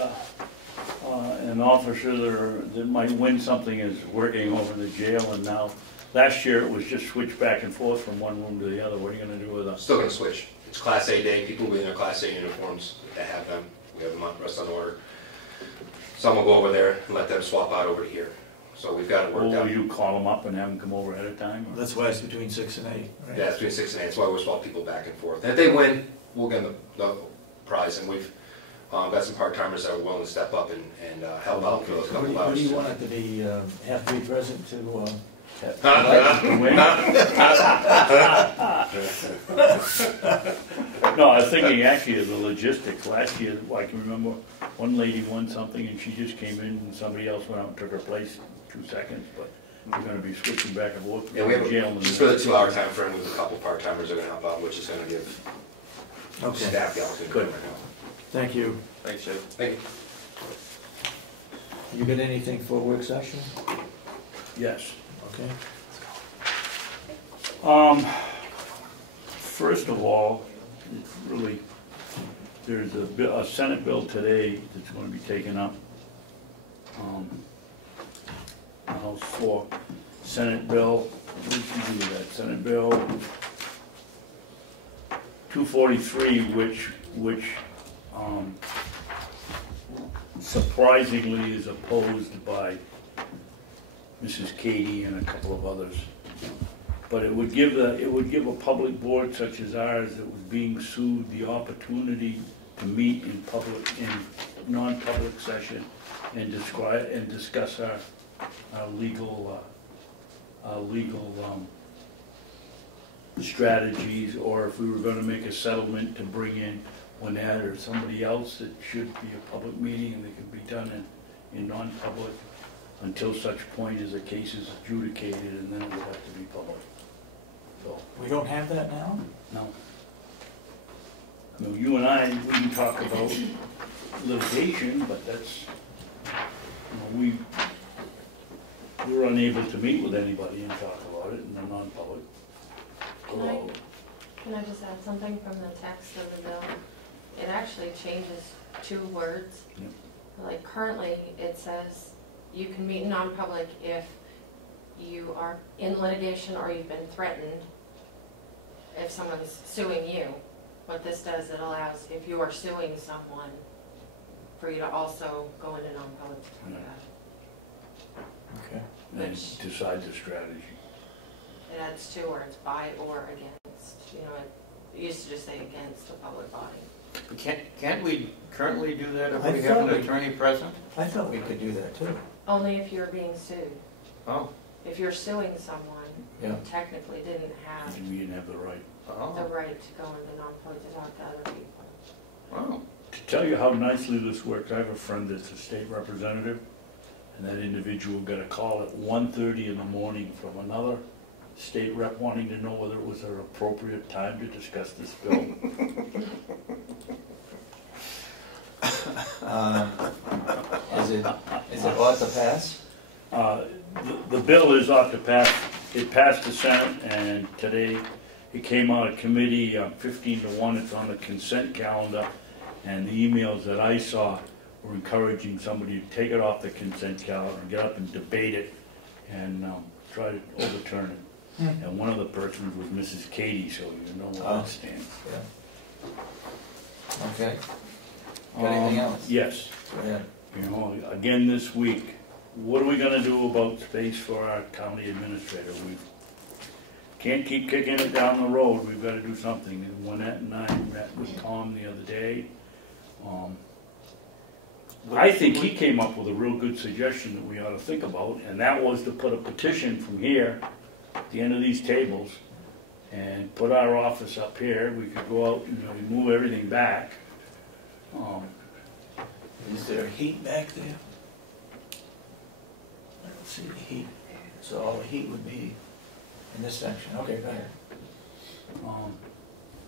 an officer that might win something is working over the jail, and now, last year it was just switched back and forth from one room to the other. What are you gonna do with us? Still gonna switch. It's Class A day, people will be in their Class A uniforms, they have them, we have them on rest on order. Some will go over there and let them swap out over to here. So we've got it Or worked out. will you call them up and have them come over ahead of time? or- That's why it's between 6 and 8, right? Yeah, it's between 6 and 8, that's why we swap people back and forth. And if they win, we'll get them the prize, and Got some part-timers that are willing to step up and help out for those What do couple you hours. want it to be, have to be present to, Wayne? No, I was thinking actually of the logistics. Last year, I can remember one lady won something and she just came in and somebody else went out and took her place in 2 seconds, but we're gonna be switching back and forth. Yeah, we have, Jail and just for the 2 hour time frame, we have a couple part-timers that are gonna help out, which is gonna give okay, staff the opportunity. Good. Right now. thank you. Thanks, Ed. Thank you. You got anything for work session? Yes. Okay. First of all, it's really, there's a Senate bill today that's gonna be taken up. House floor, Senate bill, what did you do with that? Senate bill 243, which surprisingly is opposed by Mrs. Katie and a couple of others. But it would give a public board such as ours that was being sued the opportunity to meet in non-public session and discuss our legal strategies, or if we were going to make a settlement to bring in Lynette or somebody else, it should be a public meeting and it can be done in non-public until such point as a case is adjudicated, and then it would have to be public. So, We don't have that now? no. I mean, you and I, we can talk about litigation, but that's, we're unable to meet with anybody and talk about it in a non-public. Can I just add something from the text of the bill? It actually changes 2 words. Yep. Like currently, it says you can meet in non-public if you are in litigation or you've been threatened, if someone's suing you. What this does, it allows, if you are suing someone, for you to also go into non-public to talk about it. Okay. And decide the strategy. It adds 2 words, by or against. You know, it used to just say against the public body. But can't we currently do that if I we have an thought we- attorney present? I thought we could do that too. Only if you're being sued. Oh, If you're suing someone, Yeah. you technically didn't have We didn't have the right. the oh, right to go into non-public to talk to other people. wow. To tell you how nicely this works, I have a friend that's a state representative, and that individual got a call at 1:30 in the morning from another state rep wanting to know whether it was an appropriate time to discuss this bill. Is it ought to pass? The bill is ought to pass. It passed the Senate, and today it came out of committee 15-1. It's on the consent calendar, and the emails that I saw were encouraging somebody to take it off the consent calendar and get up and debate it and try to overturn it. And one of the persons was Mrs. Katie, so you know where that stands. Yeah. Okay. Got anything else? Yes. Go ahead. You know, again this week, what are we gonna do about space for our county administrator? We can't keep kicking it down the road, we've gotta do something. And Lynette and I met with Tom the other day. I think he came up with a real good suggestion that we ought to think about, and that was to put a petition from here, at the end of these tables, and put our office up here. We could go out and move everything back. Is there heat back there? I don't see the heat. So all the heat would be in this section. Okay, go ahead.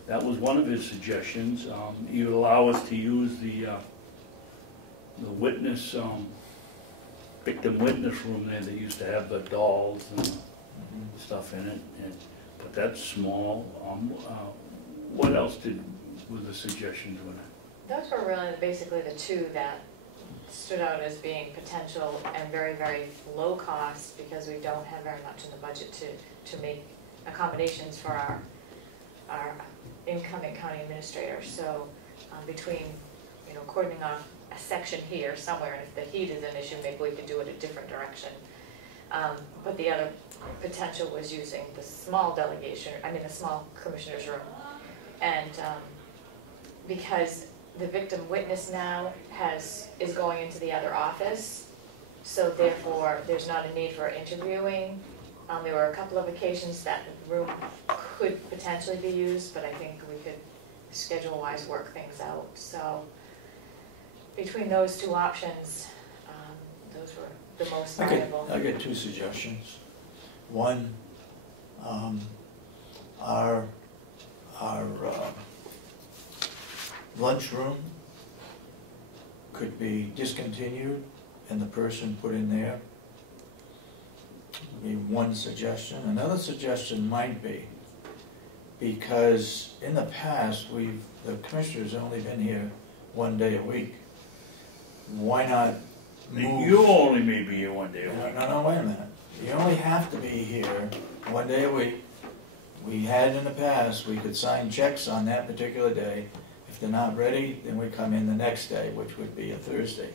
That was one of his suggestions. He would allow us to use the witness, victim witness room there. They used to have the dolls and stuff in it, but that's small. What else were the suggestions with it? Those were really basically the 2 that stood out as being potential and very, very low cost, because we don't have very much in the budget to make accommodations for our incoming county administrator. So between, cordoning off a section here somewhere, and if the heat is an issue, maybe we could do it a different direction. But the other potential was using the small delegation, the small commissioner's room. And because the victim witness now is going into the other office, so therefore there's not a need for interviewing. There were a couple of occasions that the room could potentially be used, but I think we could schedule-wise work things out. So between those two options, those were the most valuable. I get two suggestions. One, our lunchroom could be discontinued and the person put in there. Be one suggestion. Another suggestion might be, because in the past the commissioner's only been here one day a week. Why not move? You only may be here one day a week. No, wait a minute. You only have to be here one day a week. We had in the past, we could sign checks on that particular day. If they're not ready, then we come in the next day, which would be a Thursday.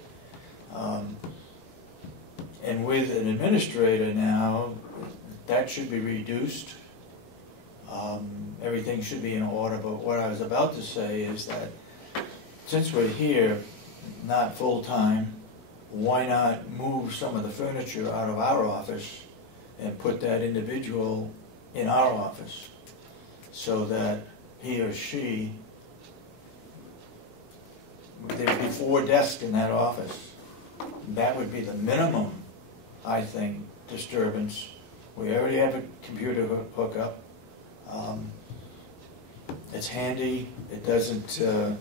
And with an administrator now, that should be reduced. Everything should be in order, but what I was about to say is that since we're here, not full-time, why not move some of the furniture out of our office and put that individual in our office so that he or she, there'd be 4 desks in that office. That would be the minimum, I think, disturbance. We already have a computer hookup. It's handy. It doesn't, the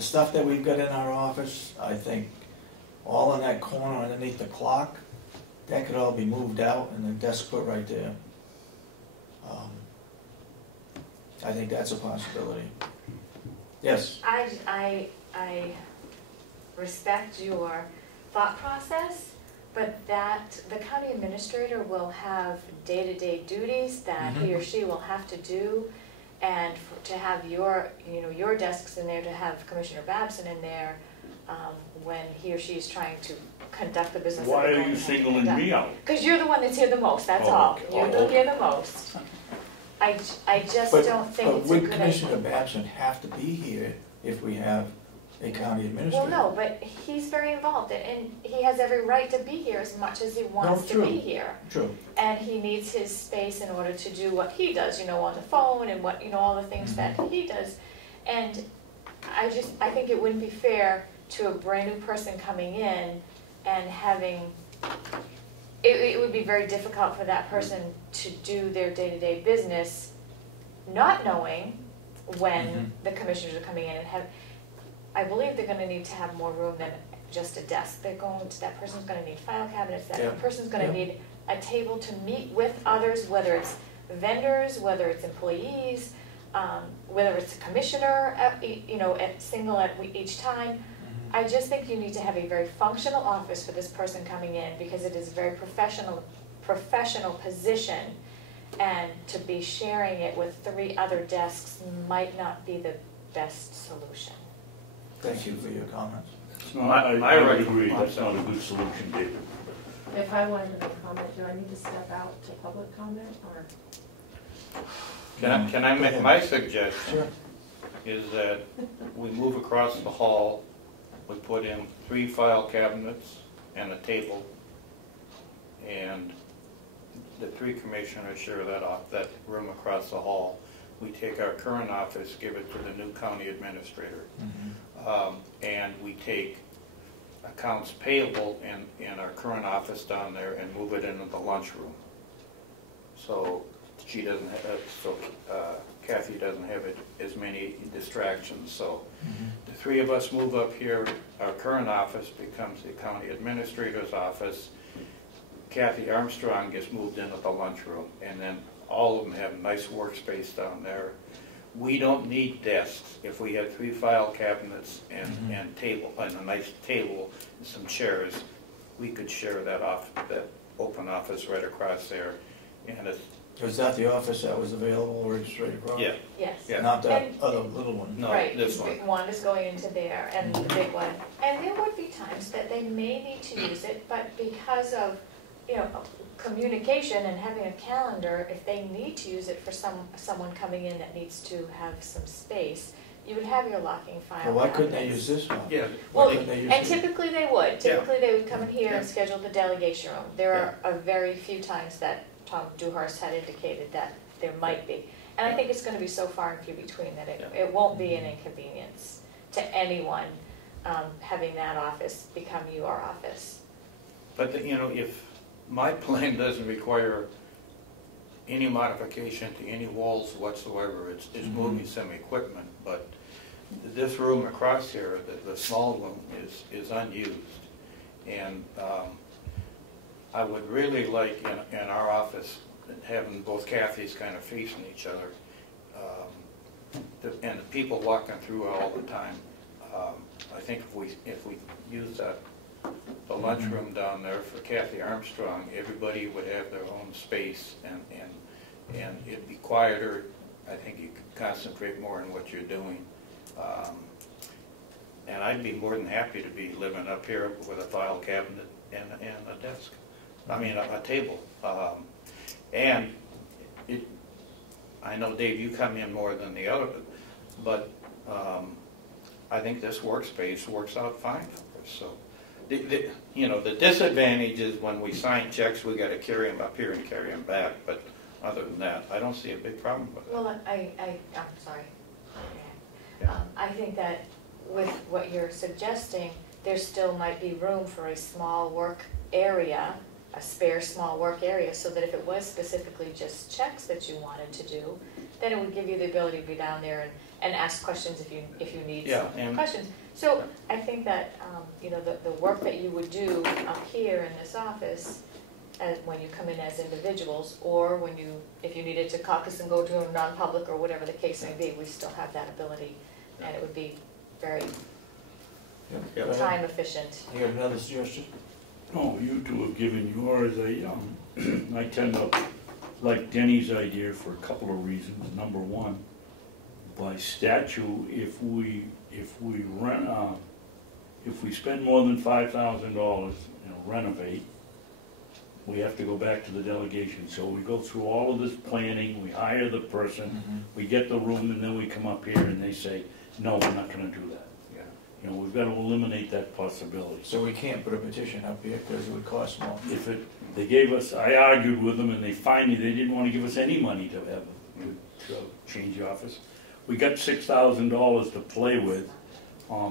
stuff that we've got in our office, I think, all in that corner underneath the clock, that could all be moved out and the desk put right there. I think that's a possibility. Yes? I respect your thought process, but that the county administrator will have day-to-day duties that he or she will have to do, and to have your desks in there, to have Commissioner Babson in there when he or she is trying to conduct the business. Why are you singling me out? Because you're the one that's here the most, that's all. Okay. You're here the most. I just don't think it's a good idea. But would Commissioner Babson have to be here if we have a county administrator? Well, no, but he's very involved, and he has every right to be here as much as he wants to be here. True. And he needs his space in order to do what he does, on the phone and what, all the things that he does. And I think it wouldn't be fair to a brand new person coming in and having, it would be very difficult for that person to do their day-to-day business, not knowing when the commissioners are coming in and I believe they're gonna need to have more room than just a desk. That person's gonna need file cabinets, that person's gonna need a table to meet with others, whether it's vendors, whether it's employees, whether it's a commissioner, single at each time. I just think you need to have a very functional office for this person coming in, because it is a very professional position, and to be sharing it with 3 other desks might not be the best solution. Thank you for your comments. I would agree, that's not a good solution, David. If I wanted to make a comment, do I need to step out to public comment, or? Can I make my suggestion? Sure. Is that we move across the hall, we put in 3 file cabinets and a table, and the 3 commissioners share that room across the hall. We take our current office, give it to the new county administrator, and we take accounts payable in our current office down there and move it into the lunchroom. So she doesn't have, Kathy doesn't have as many distractions. So the 3 of us move up here. Our current office becomes the county administrator's office. Kathy Armstrong gets moved into the lunchroom, and then all of them have a nice workspace down there. We don't need desks. If we had 3 file cabinets and table, and a nice table and some chairs, we could share that open office right across there. And it's, Was that the office that was available right straight across? yeah. Yes. Yeah. Not that other little one? No, Right, this one. one is going into there, and the big one. And there would be times that they may need to use it, but because of, communication and having a calendar, if they need to use it for someone coming in that needs to have some space, you would have your locking file. Well, why couldn't they cabinets. use this one? Yeah. Well, Why couldn't they use and it? typically they would. Typically they would come in here and Yeah. schedule the delegation room. There are a very few times that Tom Dewhurst had indicated that there might be. And I think it's gonna be so far and few between that it won't be an inconvenience to anyone having that office become your office. But, you know, if my plan doesn't require any modification to any walls whatsoever, it's moving some equipment, but this room across here, the small room, is unused. And I would really like in our office, having both Kathys kind of facing each other, and the people walking through all the time. I think if we use the lunchroom down there for Kathy Armstrong, everybody would have their own space, and it'd be quieter. I think you could concentrate more on what you're doing. And I'd be more than happy to be living up here with a file cabinet and a desk. I mean, a table. And I know, Dave, you come in more than the other, but I think this workspace works out fine for us. So, you know, the disadvantage is when we sign checks, we got to carry them up here and carry them back. But other than that, I don't see a big problem with it. Well, I'm sorry. Yeah. I think that with what you're suggesting, there still might be room for a small work area, a spare small work area, so that if it was specifically just checks that you wanted to do, then it would give you the ability to be down there and ask questions if you need some questions. So I think that you know, the work that you would do up here in this office, when you come in as individuals, or if you needed to caucus and go to a non-public or whatever the case may be, we still have that ability, and it would be very time efficient. You got another suggestion? No, you two have given yours. I tend to like Denny's idea for a couple of reasons. Number one, by statute, if we rent, if we spend more than $5,000 and renovate, we have to go back to the delegation. So we go through all of this planning, we hire the person, we get the room, and then we come up here and they say, no, we're not gonna do that. Yeah. You know, we've got to eliminate that possibility. So we can't put a petition up here because it would cost more. They gave us, I argued with them, and they didn't want to give us any money to change the office. We got $6,000 to play with.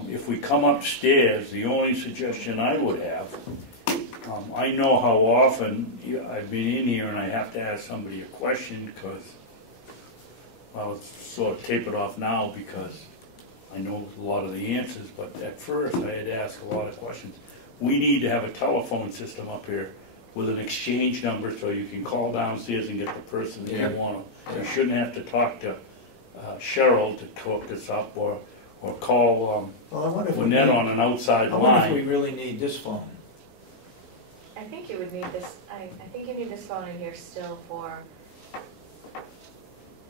If we come upstairs, the only suggestion I would have, I know how often I've been in here and I have to ask somebody a question because, well, it's sort of tapered off now because I know a lot of the answers, but at first I had to ask a lot of questions. We need to have a telephone system up here with an exchange number so you can call downstairs and get the person that you want to. You shouldn't have to talk to Cheryl to talk this up or call Well, I wonder if Lynette on an outside I wonder if we line. really need this phone. I think you would need this, I think you need this phone in here still for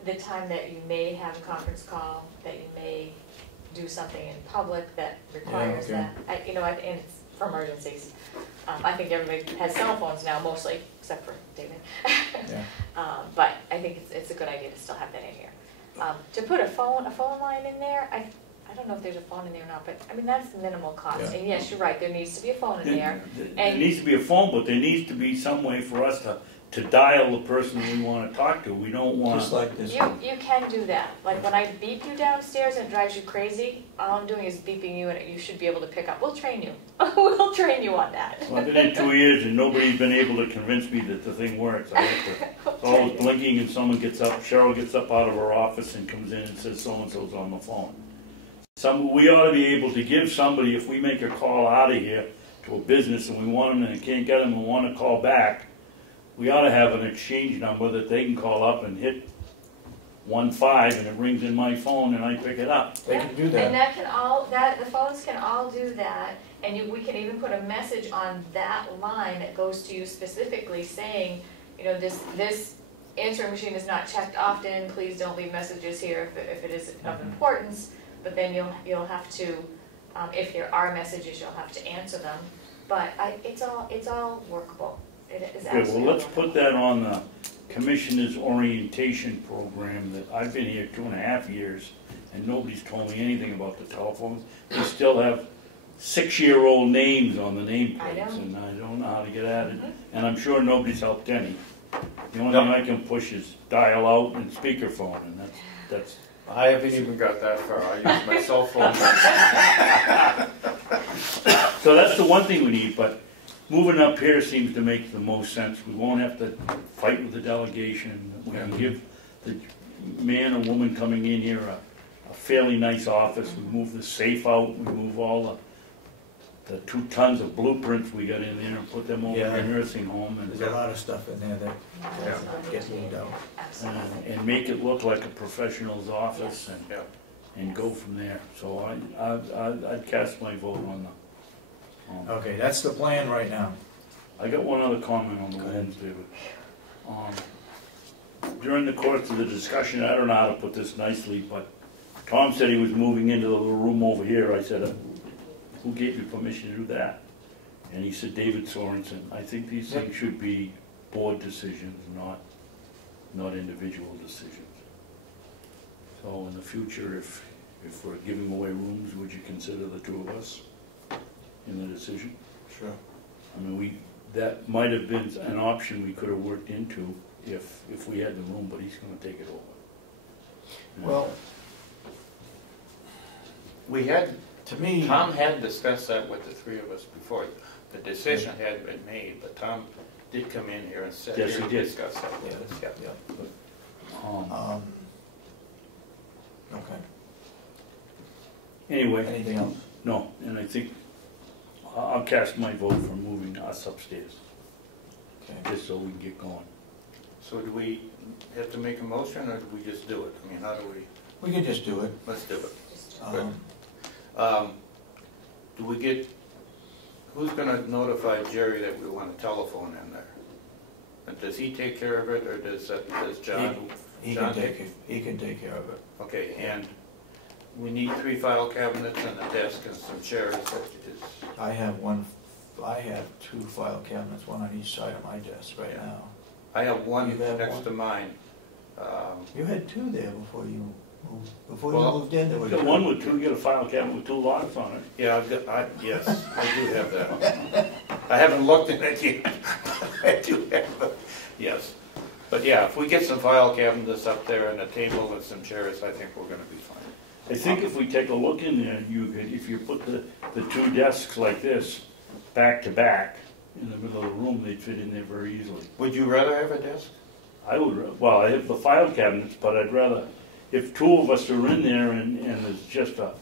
the time that you may have a conference call, that you may do something in public that requires okay. that. You know, and it's for emergencies. I think everybody has cell phones now, mostly, except for David. Yeah. But I think it's a good idea to still have that in here. To put a phone line in there, I don't know if there's a phone in there or not, but I mean, that's minimal cost. Yeah. And yes, you're right, there needs to be a phone in there. There needs to be a phone, but there needs to be some way for us to dial the person we want to talk to. We don't want Just like this. You can do that. Like when I beep you downstairs and it drives you crazy, all I'm doing is beeping you and you should be able to pick up. We'll train you. We'll train you on that. Well, I've been in 2 years and nobody's been able to convince me that the thing works. I have to, it's always blinking and someone gets up, Cheryl gets up out of her office and comes in and says so-and-so's on the phone. We ought to be able to give somebody, if we make a call out of here to a business and we want them and can't get them and want to call back, we ought to have an exchange number that they can call up and hit 15 and it rings in my phone and I pick it up. They can do that. And the phones can all do that, and we can even put a message on that line that goes to you specifically saying, you know, this answering machine is not checked often, please don't leave messages here if it is of importance, but then you'll have to, if there are messages, you'll have to answer them. But it's all workable. It is Okay, absolutely well, let's workable. put that on the Commissioner's Orientation Program that I've been here 2.5 years and nobody's told me anything about the telephones. They still have 6-year-old names on the nameplates, and I don't know how to get at it. And I'm sure nobody's helped any. The only thing I can push is dial out and speakerphone, and that's. I haven't even got that far. I use my cell phone. So that's the one thing we need, but moving up here seems to make the most sense. We won't have to fight with the delegation. We can give the man or woman coming in here a fairly nice office. We move the safe out, we move all the 2 tons of blueprints we got in there and put them over in the nursing home. And There's a lot of stuff in there that gets moved out. and make it look like a professional's office and go from there. So I'd cast my vote on the. Okay, that's the plan right now. I got one other comment on the rooms, David. During the course of the discussion, I don't know how to put this nicely, but Tom said he was moving into the little room over here. I said, who gave you permission to do that? And he said, David Sorensen. I think these things should be board decisions, not individual decisions. So in the future, if we're giving away rooms, would you consider the 2 of us in the decision? Sure. I mean, that might have been an option we could have worked into if we had the room, but he's gonna take it over. Well, We had, to me, Tom had discussed that with the 3 of us before. The decision had been made, but Tom did come in here and said, Yes, he did. discuss that with us. yeah. Um, Okay. Anyway, Anything else? no, and I think I'll cast my vote for moving us upstairs, Okay. just so we can get going. So do we have to make a motion, or do we just do it? I mean, how do we, We can just do it. let's do it. Do we get, who's gonna notify Jerry that we want a telephone in there? And does he take care of it, or does John? He John can take care of it. Okay, and we need 3 file cabinets and a desk and some chairs. I have 2 file cabinets, one on each side of my desk right now. I have one You have next one? to mine. You had 2 there before you moved, You in. got one with 2, you got a file cabinet with 2 locks on it. Yeah, yes, I do have that. I haven't looked at it yet. I do have it, yes. But yeah, if we get some file cabinets up there and a table and some chairs, I think we're gonna be fine. I think if we take a look in there, if you put the 2 desks like this, back to back, in the middle of the room, they'd fit in there very easily. Would you rather have a desk? I would, well, I have the file cabinets, but I'd rather, if 2 of us are in there and there's just a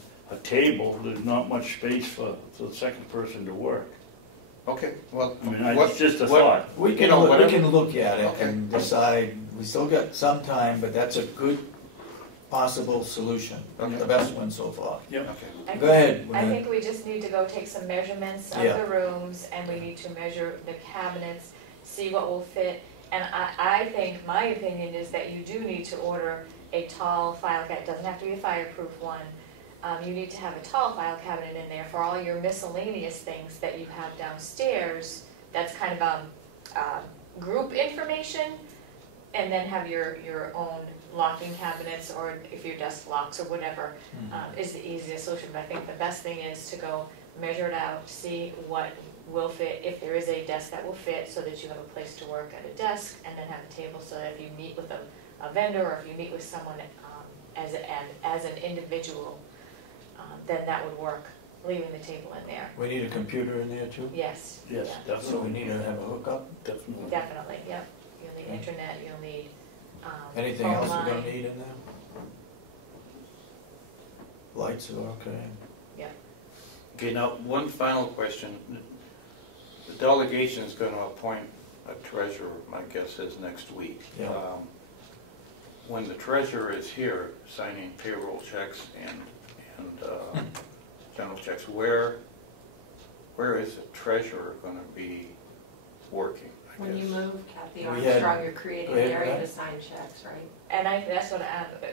table, there's not much space for the second person to work. Okay, well. I mean, it's just a thought. We can look at it Okay. and decide. We still got some time, but that's a good possible solution. Okay. The best one so far. Yep. Okay. Go ahead. I think we just need to go take some measurements of Yeah. the rooms, and we need to measure the cabinets, see what will fit. And I think, my opinion is that you do need to order a tall file cabinet. It doesn't have to be a fireproof one. You need to have a tall file cabinet in there for all your miscellaneous things that you have downstairs. That's kind of group information, and then have your own locking cabinets, or if your desk locks or whatever, is the easiest solution. But I think the best thing is to go measure it out, see what will fit, if there is a desk that will fit, so that you have a place to work at a desk, and then have a table so that if you meet with a vendor, or if you meet with someone as an individual, then that would work, leaving the table in there. We need a computer in there too? Yes. Yes, yeah. So we definitely. need to have a hookup? Definitely. Definitely, yep. You'll need internet, you'll need Anything phone else we're line. gonna need in there? Lights are okay. Okay, now, one final question. The delegation is gonna appoint a treasurer, my guess is next week. Yeah. When the treasurer is here signing payroll checks and general checks, where is the treasurer gonna be working, I When you guess? move, Kathy We had- Armstrong, you're creating go an ahead, area Pat. to sign checks, right? And that's what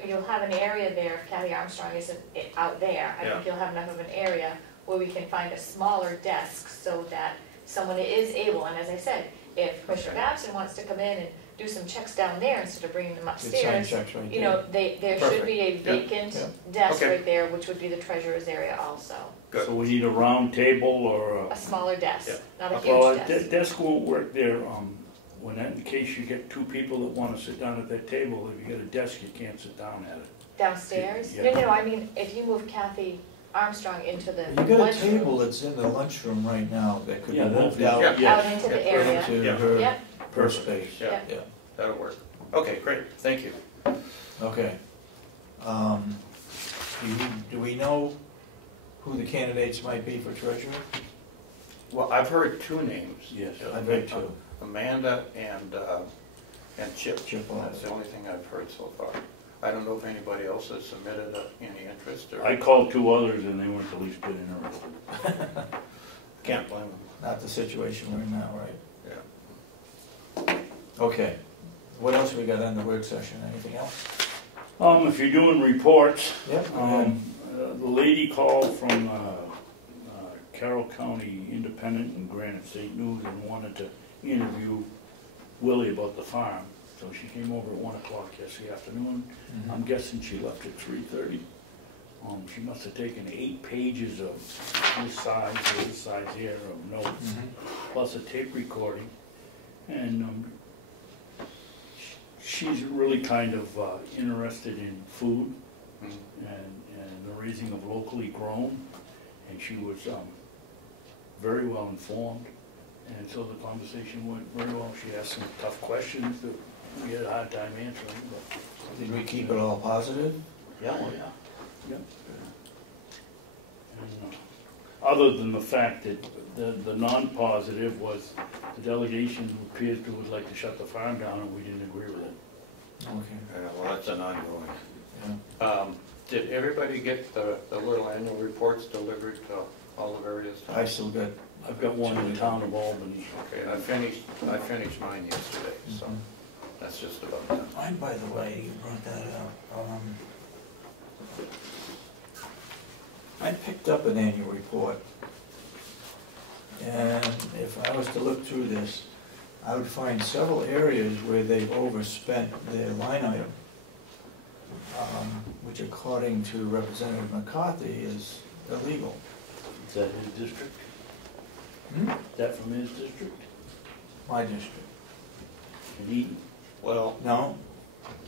you'll have an area there, if Kathy Armstrong isn't out there, I Yeah. think you'll have enough of an area where we can find a smaller desk so that someone is able, and as I said, if Commissioner Babson wants to come in and do some checks down there instead of bringing them Good sign upstairs. checks right You there. know, there should be a vacant Yeah. desk Okay. right there, which would be the treasurer's area also. Good. So we need a round table or A smaller desk, Yeah. not a well, huge a desk. desk won't work there, when that, in case you get two people that wanna sit down at that table, if you get a desk, you can't sit down at it. Downstairs? Yeah. No, I mean, if you move Kathy Armstrong into the You got a lunchroom, table that's in the lunchroom right now that could be Yeah, moved that- out Yeah. yeah. out into the Yeah. area. into Yeah. her, Yep, her space. Yeah, Yeah, that'll work. Okay, great, thank you. okay. Do we know who the candidates might be for treasurer? Well, I've heard two names. Yes. I've heard two. Amanda and Chip. Chip. That's the only thing I've heard so far. I don't know if anybody else has submitted any interest or. I called two others and they weren't the least bit interested. Can't blame them. Not the situation we're in now, right? Yeah. Okay. What else we got on the work session? Anything else? If you're doing reports, Yep. go ahead. the lady called from, Carroll County Independent and Granite State News and wanted to interview Willie about the farm. So she came over at 1 o'clock yesterday afternoon. Mhm. I'm guessing she left at 3:30. She must have taken 8 pages of this size here of notes, Mhm. plus a tape recording. And she's really kind of interested in food Mhm. and the raising of locally grown. And she was very well informed. And so the conversation went very well. She asked some tough questions that we had a hard time answering, but. Did we keep it all positive? Yeah, oh yeah. Yeah. And, other than the fact that the non-positive was the delegation appears to would like to shut the farm down and we didn't agree with it. Okay. Yeah, well, that's an ongoing. Yeah. Did everybody get the little annual reports delivered to all the various I towns? still got. I've got one in the town of Albany. Okay, I finished mine yesterday, so Mhm. that's just about done. Mine, by the way, you brought that up. I picked up an annual report. And if I was to look through this, I would find several areas where they've overspent their line item, which according to Representative McCarthy is illegal. Is that his district? Hmm? Is that from his district? My district. In Eaton? Well, No,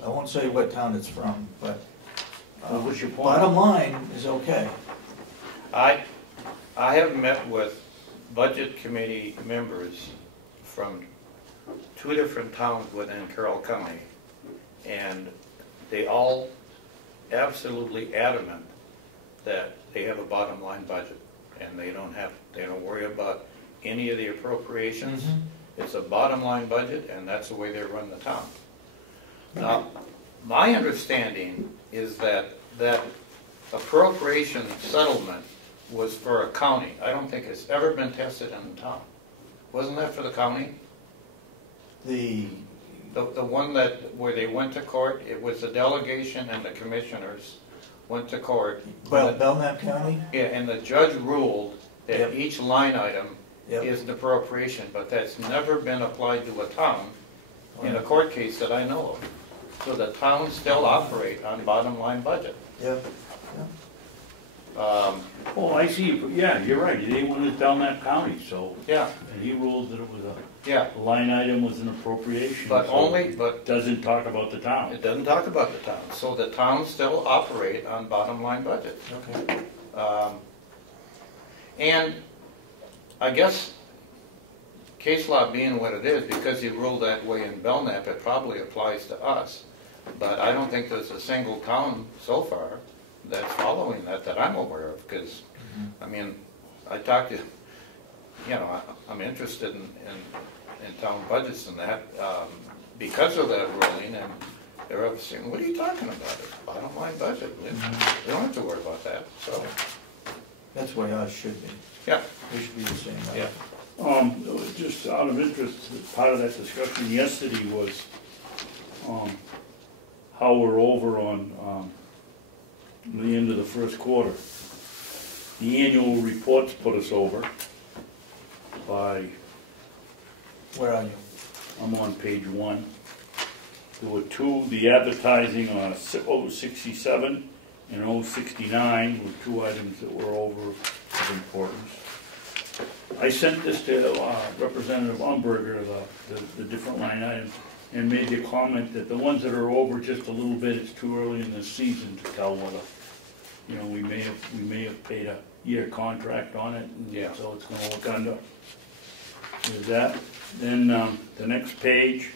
I won't say what town it's from, but What was your point? bottom line is okay. I have met with budget committee members from 2 different towns within Carroll County, and they all absolutely adamant that they have a bottom line budget, and they don't worry about any of the appropriations. Mhm. It's a bottom line budget, and that's the way they run the town. Now, my understanding is that appropriation settlement was for a county. I don't think it's ever been tested in the town. Wasn't that for the county? The, The one where they went to court, it was the delegation and the commissioners went to court. well, Belknap County? Yeah, and the judge ruled that Yep. each line item Yep. is an appropriation, but that's never been applied to a town in a court case that I know of. So the towns still operate on bottom line budget. Yep. Oh, I see, yeah, you're right, they went to Belknap County, so, Yeah, and he ruled that it was yeah, a line item was an appropriation. but so but doesn't talk about the town. it doesn't talk about the town. So the towns still operate on bottom line budget. Okay. And I guess case law being what it is, because he ruled that way in Belknap, it probably applies to us. But I don't think there's a single town so far that's following that I'm aware of, because, I mean, I talked to, I'm interested in town budgets and that, because of that ruling, and they're up saying, what are you talking about? It's bottom line budget. We don't have to worry about that, so, That's the way ours should be. yeah, We should be the same. yeah. Just out of interest, part of that discussion yesterday was, how we're over on, the end of the first quarter. The annual reports put us over by, Where are you? I'm on page 1. There were two, the advertising on 067 and 069 were two items that were over of importance. I sent this to Representative Umberger, the different line items, and made the comment that the ones that are over just a little bit, it's too early in the season to tell whether, you know, we may have paid a year contract on it, and Yeah. so it's gonna look under. There's that. Then the next page,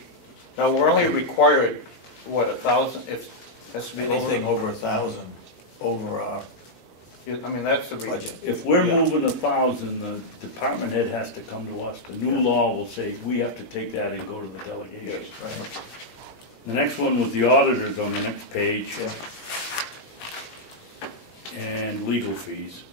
Now, we're only required, what, 1,000, if, that's Anything over 1,000, over our I mean, that's the budget. if we're Yeah. moving 1,000, the department head has to come to us. The new law will say, we have to take that and go to the delegation. Right. The next one was the auditors on the next page, Yeah. and legal fees.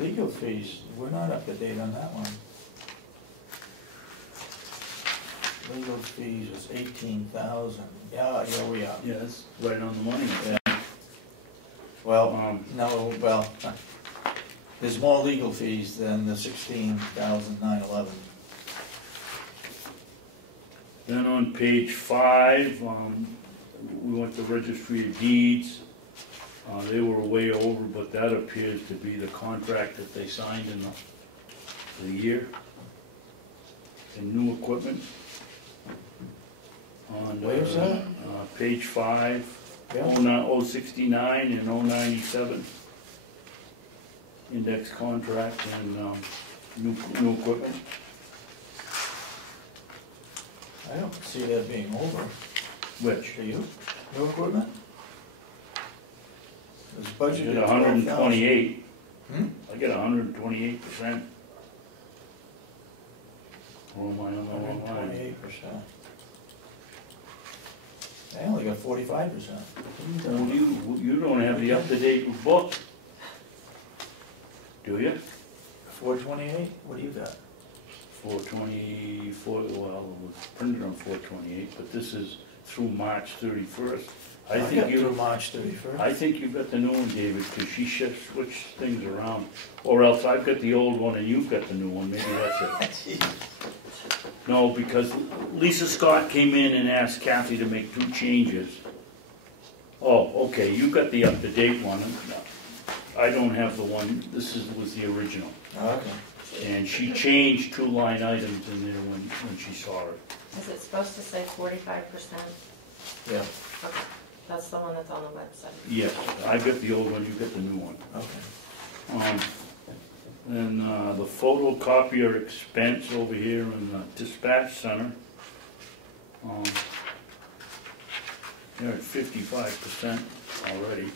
Legal fees, we're not up to date on that one. Legal fees was 18,000. Yeah, we are. Yes, right on the money. Yeah. Well, Um, no, well, there's more legal fees than the 16,911. Then on page 5, we went to registry of deeds. They were way over, but that appears to be the contract that they signed in the year. And new equipment. On Where's that? Page 5, Yeah. 069 and 097. Index contract and new equipment. I don't see that being over. Which? Do you? New equipment? It was I budgeted get at 128. 12,000. I get 128%. Or am I on the wrong line? 128%. I only got 45%. Well, you don't have the up-to-date book, do you? 428, what do you got? 424, well, it was printed on 428, but this is through March 31st. I got think through you, March 31st. I think you got the new one, David, because she switched things around. Or else I've got the old one and you've got the new one, maybe that's it. No, because Lisa Scott came in and asked Kathy to make 2 changes. Oh, okay, you got the up-to-date one. I don't have the one, was the original. Okay. And she changed 2 line items in there when she saw it. Is it supposed to say 45%? Yeah, Okay, that's the one that's on the website. Yes, I got the old one, you got the new one. okay. Then the photocopier expense over here in the dispatch center. They're at 55% already.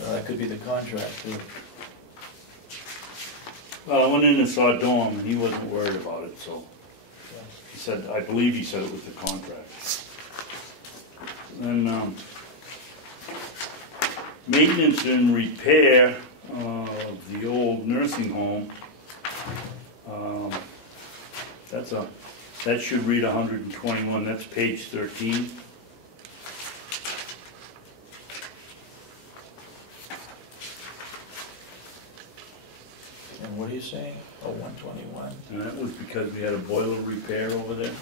Well, that could be the contract too. Well, I went in and saw Dawn, and he wasn't worried about it, so he said, I believe he said it was the contract. Then maintenance and repair of the old nursing home. That should read 121. That's page 13. And what are you saying? Oh, 121? And that was because we had a boiler repair over there.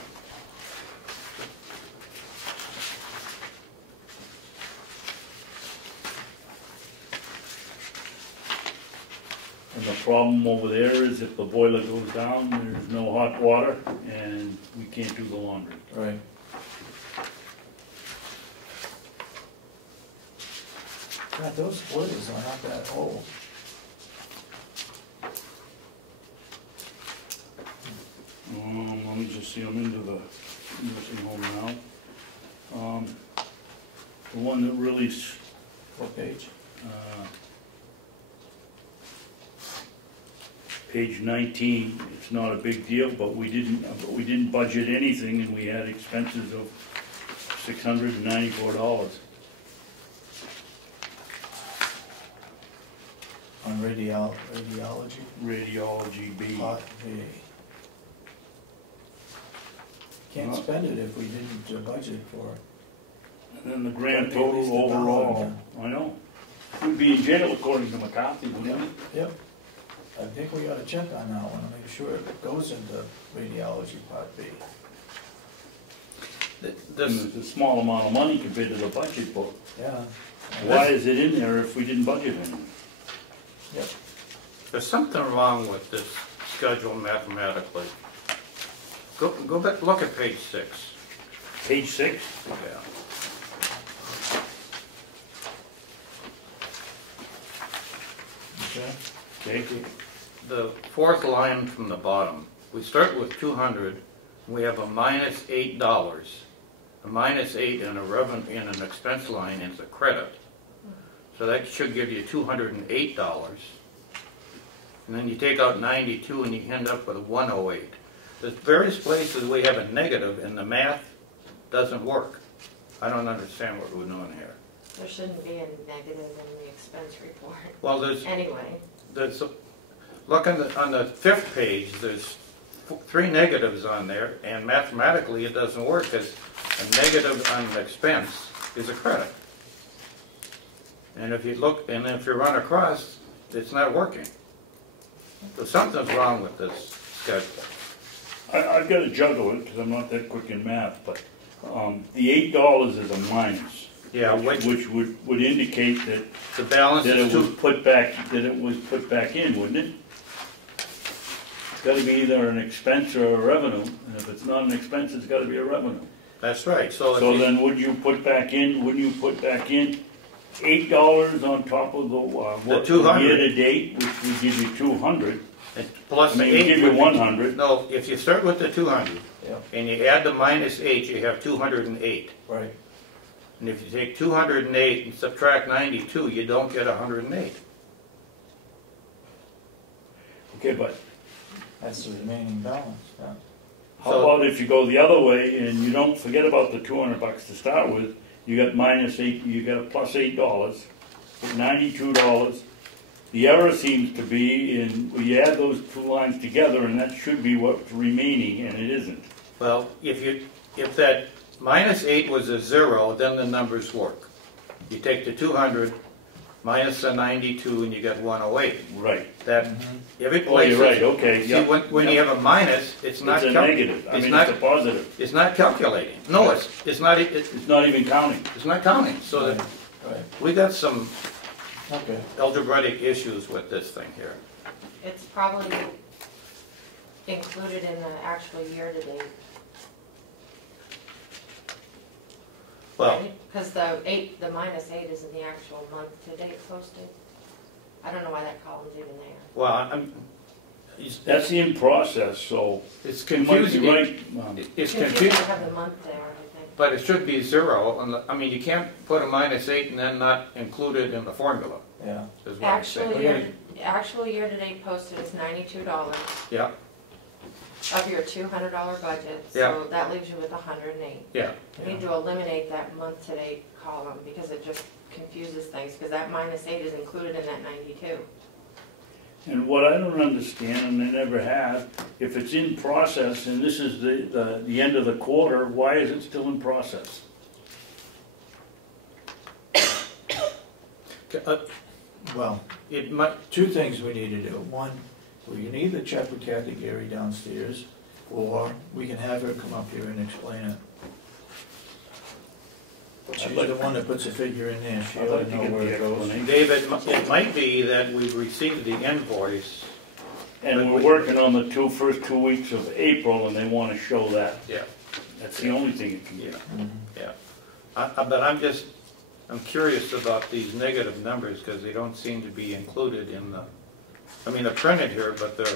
And the problem over there is if the boiler goes down, there's no hot water and we can't do the laundry. Right. God, those boilers are not that old. Let me just see, I'm into the nursing home now. The one that really, What page? page 19, it's not a big deal, but we didn't budget anything and we had expenses of $694. On radiology? Radiology B. Part B. Can't spend it if we didn't budget for it. And then the grand Gotta be at least total a dollar, overall, I know. We'd be in jail according to McCarthy, wouldn't we? Yep. I think we ought to check on that one, and make sure it goes into radiology part B. This, It's a small amount of money compared to the budget book. Yeah. Why is it in there if we didn't budget in it? Yep. there's something wrong with this schedule mathematically. Go back, look at page 6. Page 6? Yeah. Okay. Okay. The fourth line from the bottom, we start with 200, we have a minus $8. A minus 8 in a revenue, in an expense line is a credit. So that should give you $208. And then you take out 92 and you end up with 108. There's various places we have a negative and the math doesn't work. I don't understand what we're doing here. There shouldn't be a negative in the expense report. Well, there's Anyway, look on the 5th page, there's 3 negatives on there, and mathematically it doesn't work because a negative on an expense is a credit. And if you look, and if you run across, it's not working. So something's wrong with this schedule. I've got to juggle it because I'm not that quick in math, but the $8 is a minus. Yeah, which would indicate that the balance that is it was put back in, wouldn't it? It's got to be either an expense or a revenue, and if it's not an expense, it's got to be a revenue. That's right. So Then wouldn't you put back in $8 on top of the 200 year to date, which would give you 200? plus I mean, the 8 give you 100. No, if you start with the 200 Yeah. and you add the minus 8, you have 208. Right. And if you take 208 and subtract 92, you don't get 108. Okay, but That's the remaining balance, yeah. how So- about if you go the other way and you don't forget about the $200 to start with? You got minus 8. You got a plus $8, $92. The error seems to be in you add those two lines together, and that should be what's remaining, and it isn't. Well, if that minus 8 was a 0, then the numbers work. You take the 200 minus the 92 and you get 108. Right. That every Oh, place. you're right. Okay. See, Yeah. when you have a minus, it's not It's a negative. I it's mean, not it's a positive. it's not calculating. No, it's not It's not even counting. it's not counting. So that Right. we got some Okay. algebraic issues with this thing here. it's probably included in the actual year-to-date. Well, Because the minus 8 is in the actual month-to-date posted. I don't know why that column's even there. well, That's in process, so it's you might be confusing. right. It's Confusing confusing. to have the month there, I think. But it should be 0. I mean, you can't put a minus 8 and then not include it in the formula. Yeah. Is what I'm saying. Actual year-to-date posted is $92 Yeah, of your $200 budget, Yeah. so that leaves you with 108. yeah. You need to eliminate that month-to-date column because it just confuses things, because that minus 8 is included in that 92. And what I don't understand, and I never have, if it's in process and this is the end of the quarter, why is it still in process? Well, It might, two things we need to do. One, we can either check with Kathy Gary downstairs, or we can have her come up here and explain it. She's the one that puts a figure in there, she I'd ought like to to know get where the it goes. explanation. David, it might be that we've received the invoice. And we're working on the first 2 weeks of April, and they want to show that. Yeah, That's the only thing it can be. yeah, Mhm. yeah. But I'm curious about these negative numbers because they don't seem to be included in the, I mean, they're printed here, but they're,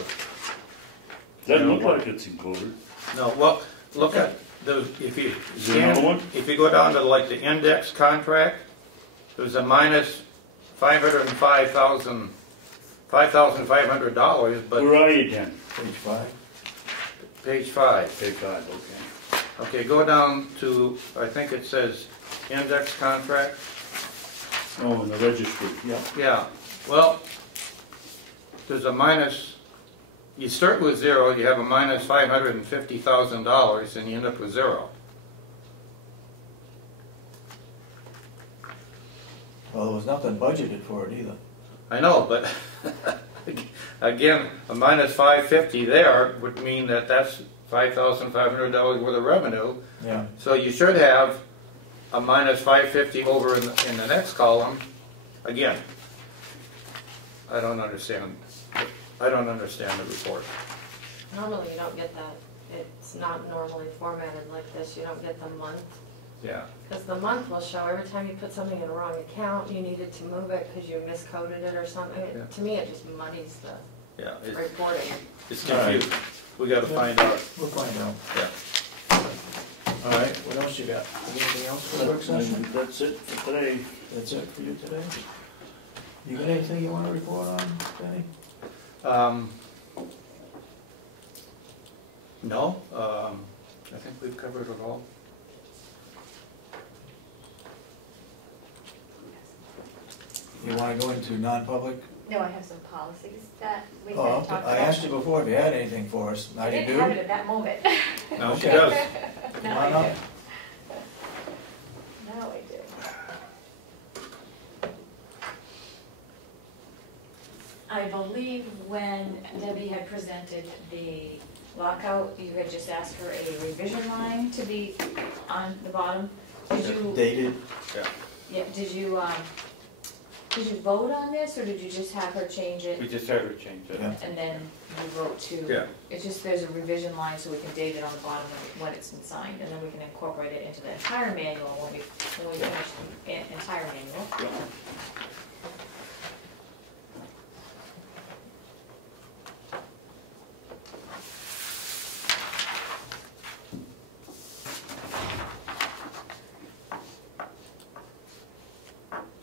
Doesn't look like it's included. no, well, look at those, if you Is there another one? if you go down to like the index contract, there's a minus $5,500, but Where are you, Dan? Page 5. page 5. Page 5, okay. Okay, go down to, I think it says index contract. Oh, in the registry, yeah. Yeah, well, there's a minus you start with zero, you have a minus $550,000, and you end up with zero. Well, there was nothing budgeted for it either. I know, but again, a minus 550 there would mean that that's $5,500 worth of revenue. Yeah. So you should have a minus 550 over in the next column. Again, I don't understand the report. Normally you don't get that. It's not normally formatted like this. You don't get the month. Yeah. Because the month will show every time you put something in the wrong account, you needed to move it because you miscoded it or something. Yeah. To me, it just muddies the Yeah, reporting. it's confusing. We got to find out. We'll find out. Yeah. All right, what else you got? Anything else for the work session? That's it for today. That's it for you today? You got anything you want to report on, Denny? No, I think we've covered it all. You want to go into non-public? No, I have some policies that we had Oh, talked about. I asked you before if you had anything for us. Now I you didn't do? have it at that moment. No, she does. Now Come on I up. do. Now I do. I believe when Debbie had presented the lockout, you had just asked for a revision line to be on the bottom. Did you, Dated? yeah, did you vote on this, or did you just have her change it? We just had her change it. Yeah. And then you wrote to, Yeah. it's just, there's a revision line so we can date it on the bottom when it's been signed, and then we can incorporate it into the entire manual when we finish the entire manual.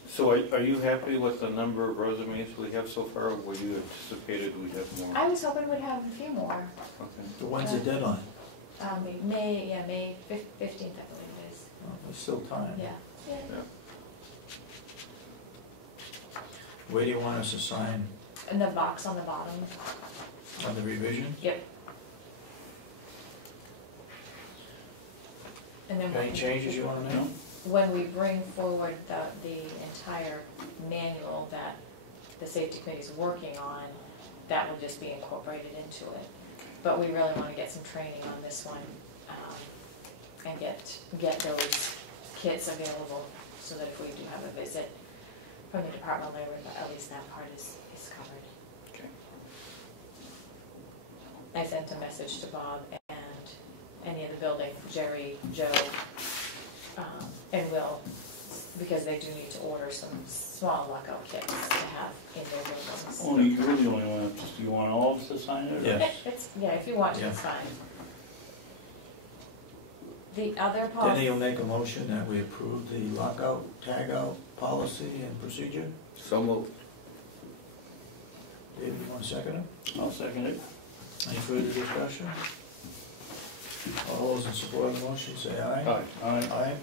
So are you happy with the number of resumes we have so far, or were you anticipated we'd have more? I was hoping we'd have a few more. Okay. So when's the deadline? May 15th, I believe it is. Oh, there's still time. Yeah. Where do you want us to sign And the box on the bottom. on the revision? Yep. And then Any changes you want to make? when we bring forward the entire manual that the safety committee is working on, that will just be incorporated into it. But we really want to get some training on this one, and get those kits available so that if we do have a visit from the Department of Labor, at least that part is covered. Okay. I sent a message to Bob and any of the building, Jerry, Joe, and Will, because they do need to order some small lockout kits to have in their buildings. Only, you really only want, you want all of us to sign it? or- Yeah. Yeah, if you want to, Yeah. it's fine. The other Denny policy, will make a motion that we approve the lockout, tagout policy and procedure. So moved. David, you want to second it? I'll second it. Any further discussion? All those in support of the motion, say aye. Aye. Aye. Aye.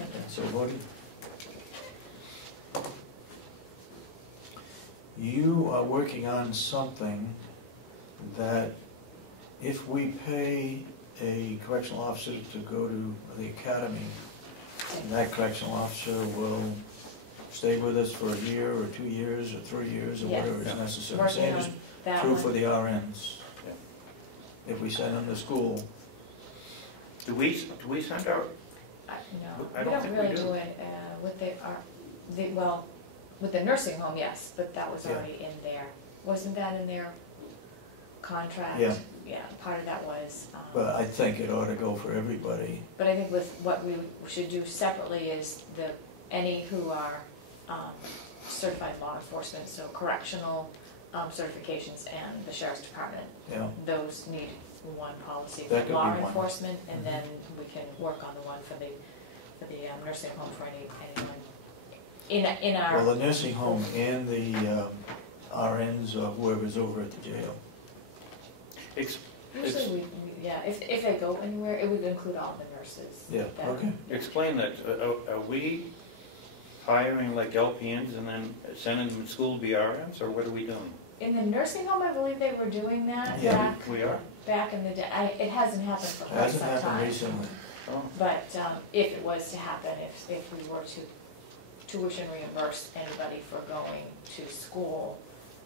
And so voted. You are working on something that if we pay a correctional officer to go to the academy, that correctional officer will stay with us for a year or 2 years or 3 years or Yes. whatever is Yeah. necessary. working Same is on that true for one. the RNs. If we send them to school, Do we send our, No, I we don't don't think we really do. do it with well, with the nursing home, yes, but that was Yeah. already in there. Wasn't that in their contract? Yeah. Yeah, part of that was. but I think it ought to go for everybody. But I think with what we should do separately is any who are certified law enforcement, so correctional certifications and the sheriff's department, Yeah. those need one policy That for could law be one. enforcement, and Mhm. then we can work on the one for the nursing home for anyone in our. Well, the nursing home and the RNs or whoever's over at the jail. Usually if they go anywhere, it would include all the nurses. Yeah, that- okay. explain that, are we hiring like LPNs and then sending them to school to be RNs, or what are we doing? In the nursing home, I believe they were doing that Yeah, we are. back in the day. It hasn't happened for quite Hasn't some happened time. recently. Oh, But if it was to happen, if we were to tuition reimburse anybody for going to school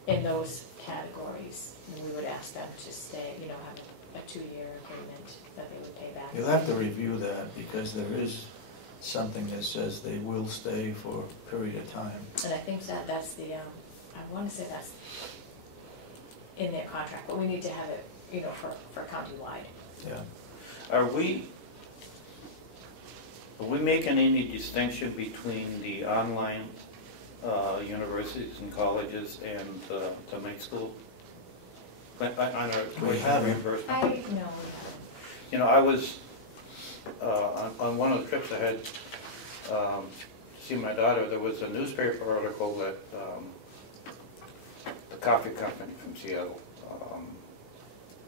in those categories, we would ask them to stay, have a 2-year agreement that they would pay back. You'll have to review that, because there is something that says they will stay for a period of time. And I think that's the, I want to say that's in their contract, but we need to have it, for countywide. Yeah. Are we making any distinction between the online universities and colleges and the main school? On our tuition haven't. reimbursement? No, we haven't. I was, on one of the trips I had to see my daughter, there was a newspaper article that the coffee company from Seattle,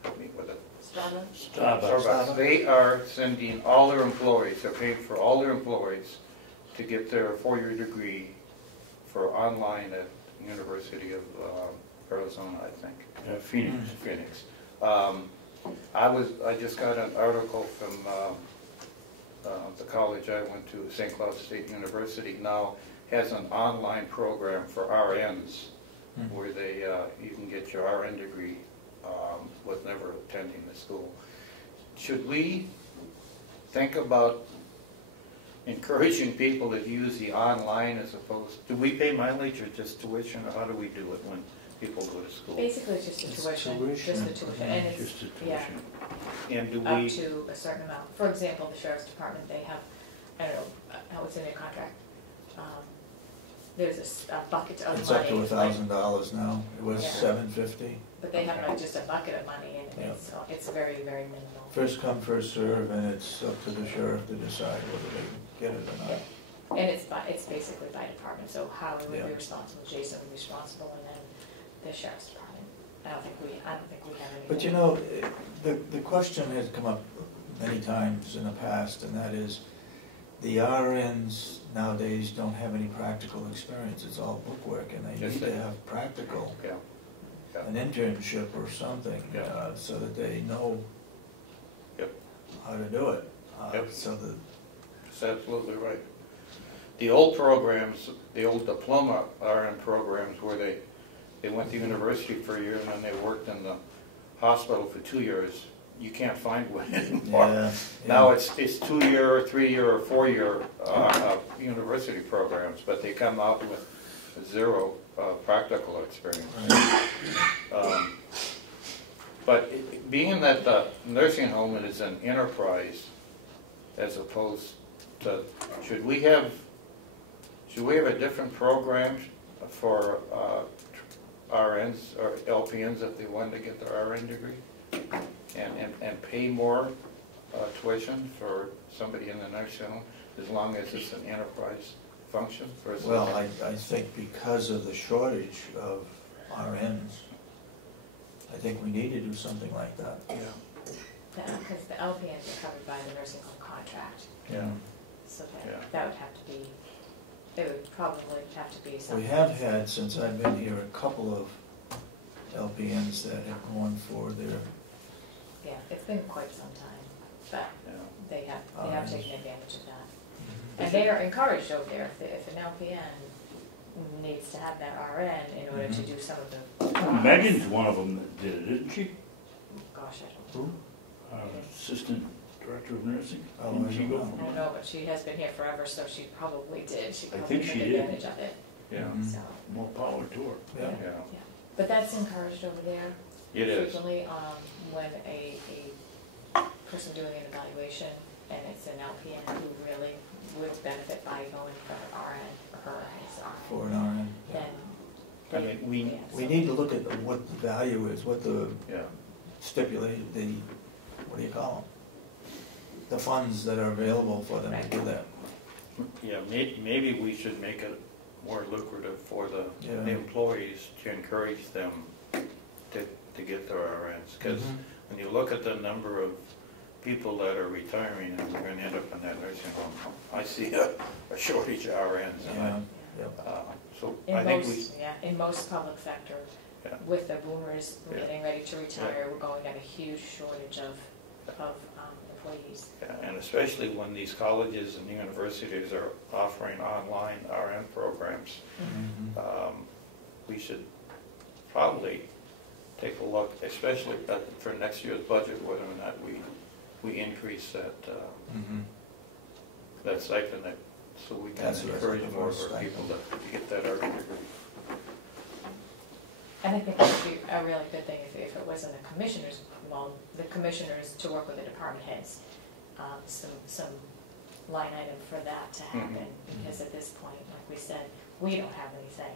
help me with it. Starbucks. They are sending all their employees, they're paying for all their employees to get their 4-year degree for online at University of Arizona, I think. Phoenix. I just got an article from the college I went to, St. Cloud State University, now has an online program for RNs where they you can get your RN degree with never attending the school. Should we think about encouraging people to use the online as opposed, do we pay mileage or just tuition, or how do we do it when people go to school? Basically, it's just the It's tuition, tuition. just the tuition, and it's, Just the yeah, tuition. And do up we, to a certain amount. For example, the sheriff's department, they have, I don't know how it's in their contract. There's a bucket of money. It's up to $1,000 now. It was Yeah. $750. But they have like just a bucket of money, and Yeah. it's very, very minimal. First come, first serve, and it's up to the sheriff to decide whether they get it or not. And it's basically by department, so Howard would be Yeah. responsible, Jason would be responsible, and then the sheriff's department. I don't think we have any. But the question has come up many times in the past, and that is, the RNs nowadays don't have any practical experience. It's all bookwork, and they Yes, need they- to have practical, yeah, an internship or something, Yeah. so that they know Yep. how to do it. Yep. So that, that's absolutely right. The old programs, the old diploma RN programs where they went to university for a year and then they worked in the hospital for 2 years, you can't find one anymore. yeah. Now it's 2-year, 3-year, or 4-year university programs, but they come out with 0 practical experience. Right. But being that the nursing home is an enterprise, as opposed to, should we have a different program for RNs or LPNs if they wanted to get their RN degree? And pay more tuition for somebody in the nursing home, as long as it's an enterprise function versus? Well, I think because of the shortage of RNs, I think we need to do something like that. Yeah, Because the LPNs are covered by the nursing home contract, yeah. so Yeah. that would have to be, it would probably have to be something. We have had, since I've been here, a couple of LPNs that have gone for their, Yeah, it's been quite some time, but Yeah. they have RNs. taken advantage of that. And they are encouraged over there, if an LPN needs to have that RN in order to do some of the. Megan's one of them that did it, isn't she? Gosh, I don't Assistant Director of Nursing? Oh, Didn't I she don't go know. for I don't know, but she has been here forever, so she probably did. She I probably think took she did. advantage of it, Yeah, Mhm. so, More power to her. Yeah. yeah. but that's encouraged over there. It is. Frequently, when a person doing an evaluation, and it's an LPN who really would benefit by going for an RN, or her as for RN, an RN. then. I mean, yeah, We so- need to look at what the value is, what the Yeah, stipulated, what do you call them? The funds that are available for them to do that. yeah, maybe we should make it more lucrative for the Yeah. employees to encourage them to get their RNs. Because Mhm. when you look at the number of people that are retiring and we're gonna end up in that nursing home, I see a shortage of RNs. And Yeah, yeah. so In I think we, most, yeah, in most public sector Yeah. with the boomers Yeah. getting ready to retire, we're going to have a huge shortage of employees. Yeah, and especially when these colleges and universities are offering online RN programs, we should probably take a look, especially for next year's budget, whether or not we increase that that stipend, so we can That's what I was encourage looking more of for, our people to get that RN degree. And I think that would be a really good thing if it wasn't the commissioners, well, the commissioners to work with the department heads, some line item for that to happen, because at this point, like we said, we don't have anything.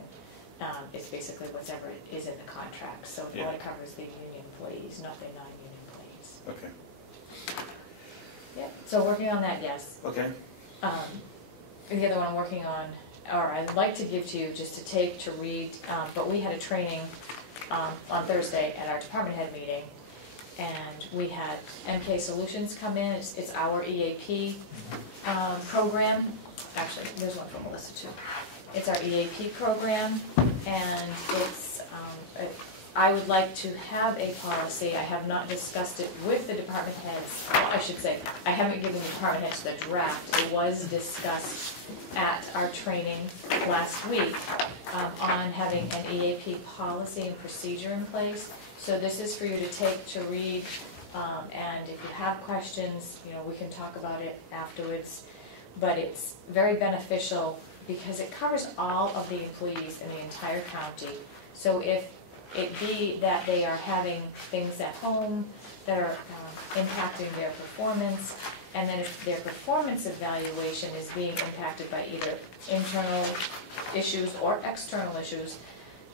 It's basically whatever is in the contract, so it only covers the union employees, not the non-union employees. Okay. Yeah, so working on that, yes. Okay. The other one I'm working on, or I'd like to give to you just to take to read, but we had a training on Thursday at our department head meeting, and we had MK Solutions come in. It's our EAP program. Actually, there's one from Melissa too. It's our EAP program, and it's, I would like to have a policy. I have not discussed it with the department heads. Well, I should say, I haven't given the department heads the draft. It was discussed at our training last week on having an EAP policy and procedure in place. So this is for you to take to read, and if you have questions, we can talk about it afterwards. But it's very beneficial because it covers all of the employees in the entire county. So if it be that they are having things at home that are impacting their performance, and then if their performance evaluation is being impacted by either internal issues or external issues,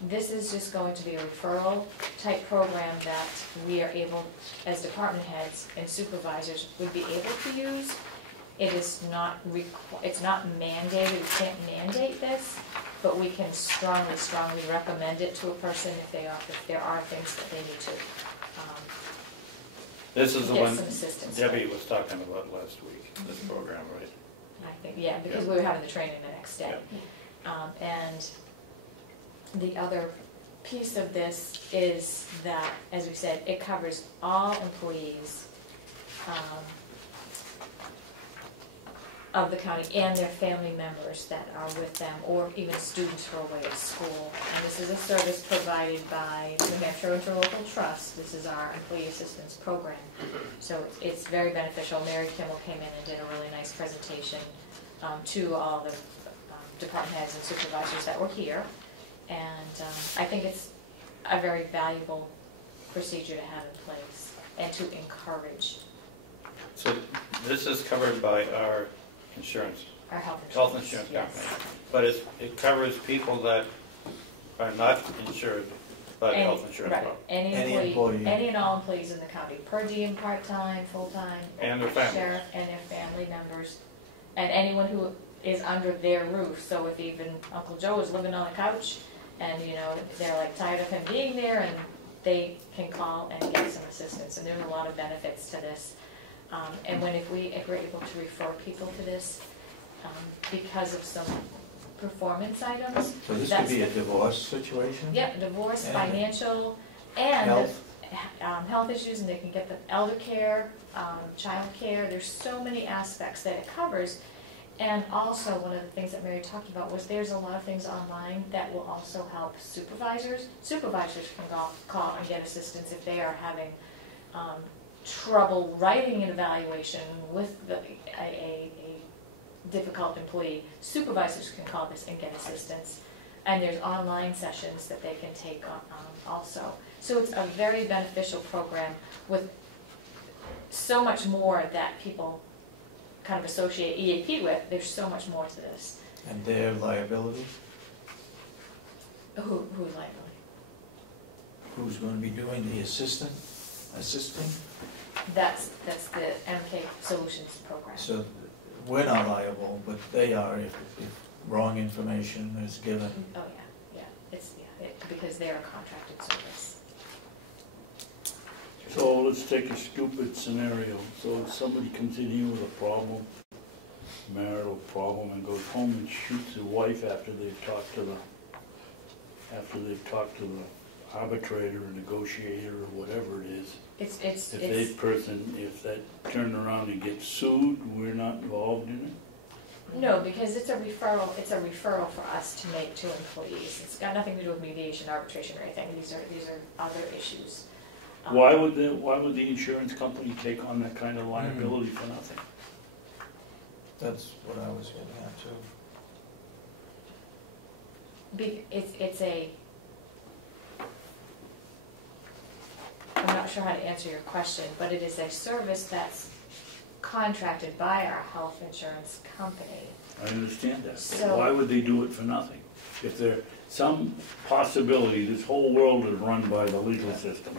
this is just going to be a referral type program that we are able, as department heads and supervisors, would be able to use. It is not it's not mandated. We can't mandate this, but we can strongly recommend it to a person if there are things that they need to This is the get one some assistance Debbie was talking about last week, this program, right? I think, yeah, because we were having the training the next day. And the other piece of this is that, as we said, it covers all employees of the county and their family members that are with them, or even students who are away at school. And this is a service provided by New Hampshire Interlocal Trust. This is our employee assistance program. So it's very beneficial. Mary Kimmel came in and did a really nice presentation to all the department heads and supervisors that were here. And I think it's a very valuable procedure to have in place and to encourage. So this is covered by our insurance, Our health insurance company, but it covers people that are not insured by the health insurance Right, company. Any employee. Any and all employees in the county, per diem, part-time, full-time. And their families. Sheriff and their family members, and anyone who is under their roof. So if even Uncle Joe is living on the couch and, they're like tired of him being there, and they can call and get some assistance. And there's a lot of benefits to this. And if we're able to refer people to this, because of some performance items. So this could be a divorce situation? Yep, divorce, And financial, and health. health issues, and they can get the elder care, child care. There's so many aspects that it covers. And also, one of the things that Mary talked about was there's a lot of things online that will also help supervisors. Supervisors can call and get assistance if they are having trouble writing an evaluation with a difficult employee. Supervisors can call this and get assistance. And there's online sessions that they can take on also. So it's a very beneficial program with so much more that people kind of associate EAP with. There's so much more to this. And their liability? Who's liability? Who's going to be doing the assisting? That's the MK Solutions program. So we're not liable, but they are if wrong information is given. Oh yeah, because they're a contracted service. So let's take a stupid scenario. So if somebody comes in here with a problem, marital problem, and goes home and shoots his wife after they've talked to the arbitrator or negotiator or whatever it is, It's, if that turn around and gets sued, we're not involved in it? No, because it's a referral for us to make to employees. It's got nothing to do with mediation, arbitration, or anything. These are other issues. Why would the insurance company take on that kind of liability for nothing? That's what I was getting at too. I'm not sure how to answer your question, but it is a service that's contracted by our health insurance company. I understand that, but So- why would they do it for nothing? If there's some possibility, this whole world is run by the legal system.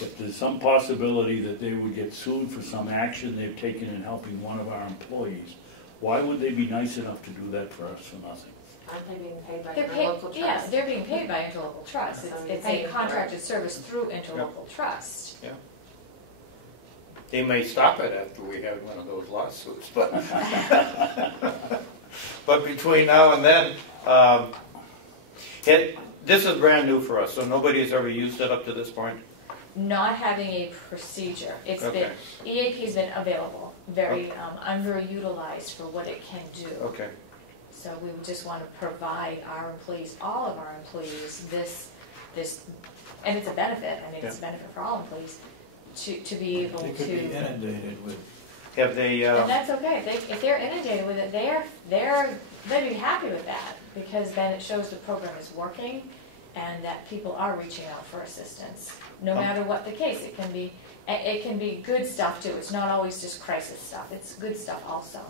If there's some possibility that they would get sued for some action they've taken in helping one of our employees, why would they be nice enough to do that for us for nothing? Aren't they being paid by They're interlocal paid, trust? yeah, they're being paid by interlocal trust. So It's you pay a for it. contracted service through interlocal trust. They may stop it after we have one of those lawsuits, but, but between now and then, this is brand new for us, so nobody has ever used it up to this point? Not having a procedure. It's been, Okay. EAP's been available, very underutilized for what it can do. Okay. So we just want to provide our employees, all of our employees, this, and it's a benefit, I mean, it's a benefit for all employees, to be able They could be to, inundated with, Have they, and that's okay, if they're inundated with it, they'd be happy with that, because then it shows the program is working, and that people are reaching out for assistance, no matter what the case. It can be good stuff too, it's not always just crisis stuff, it's good stuff also.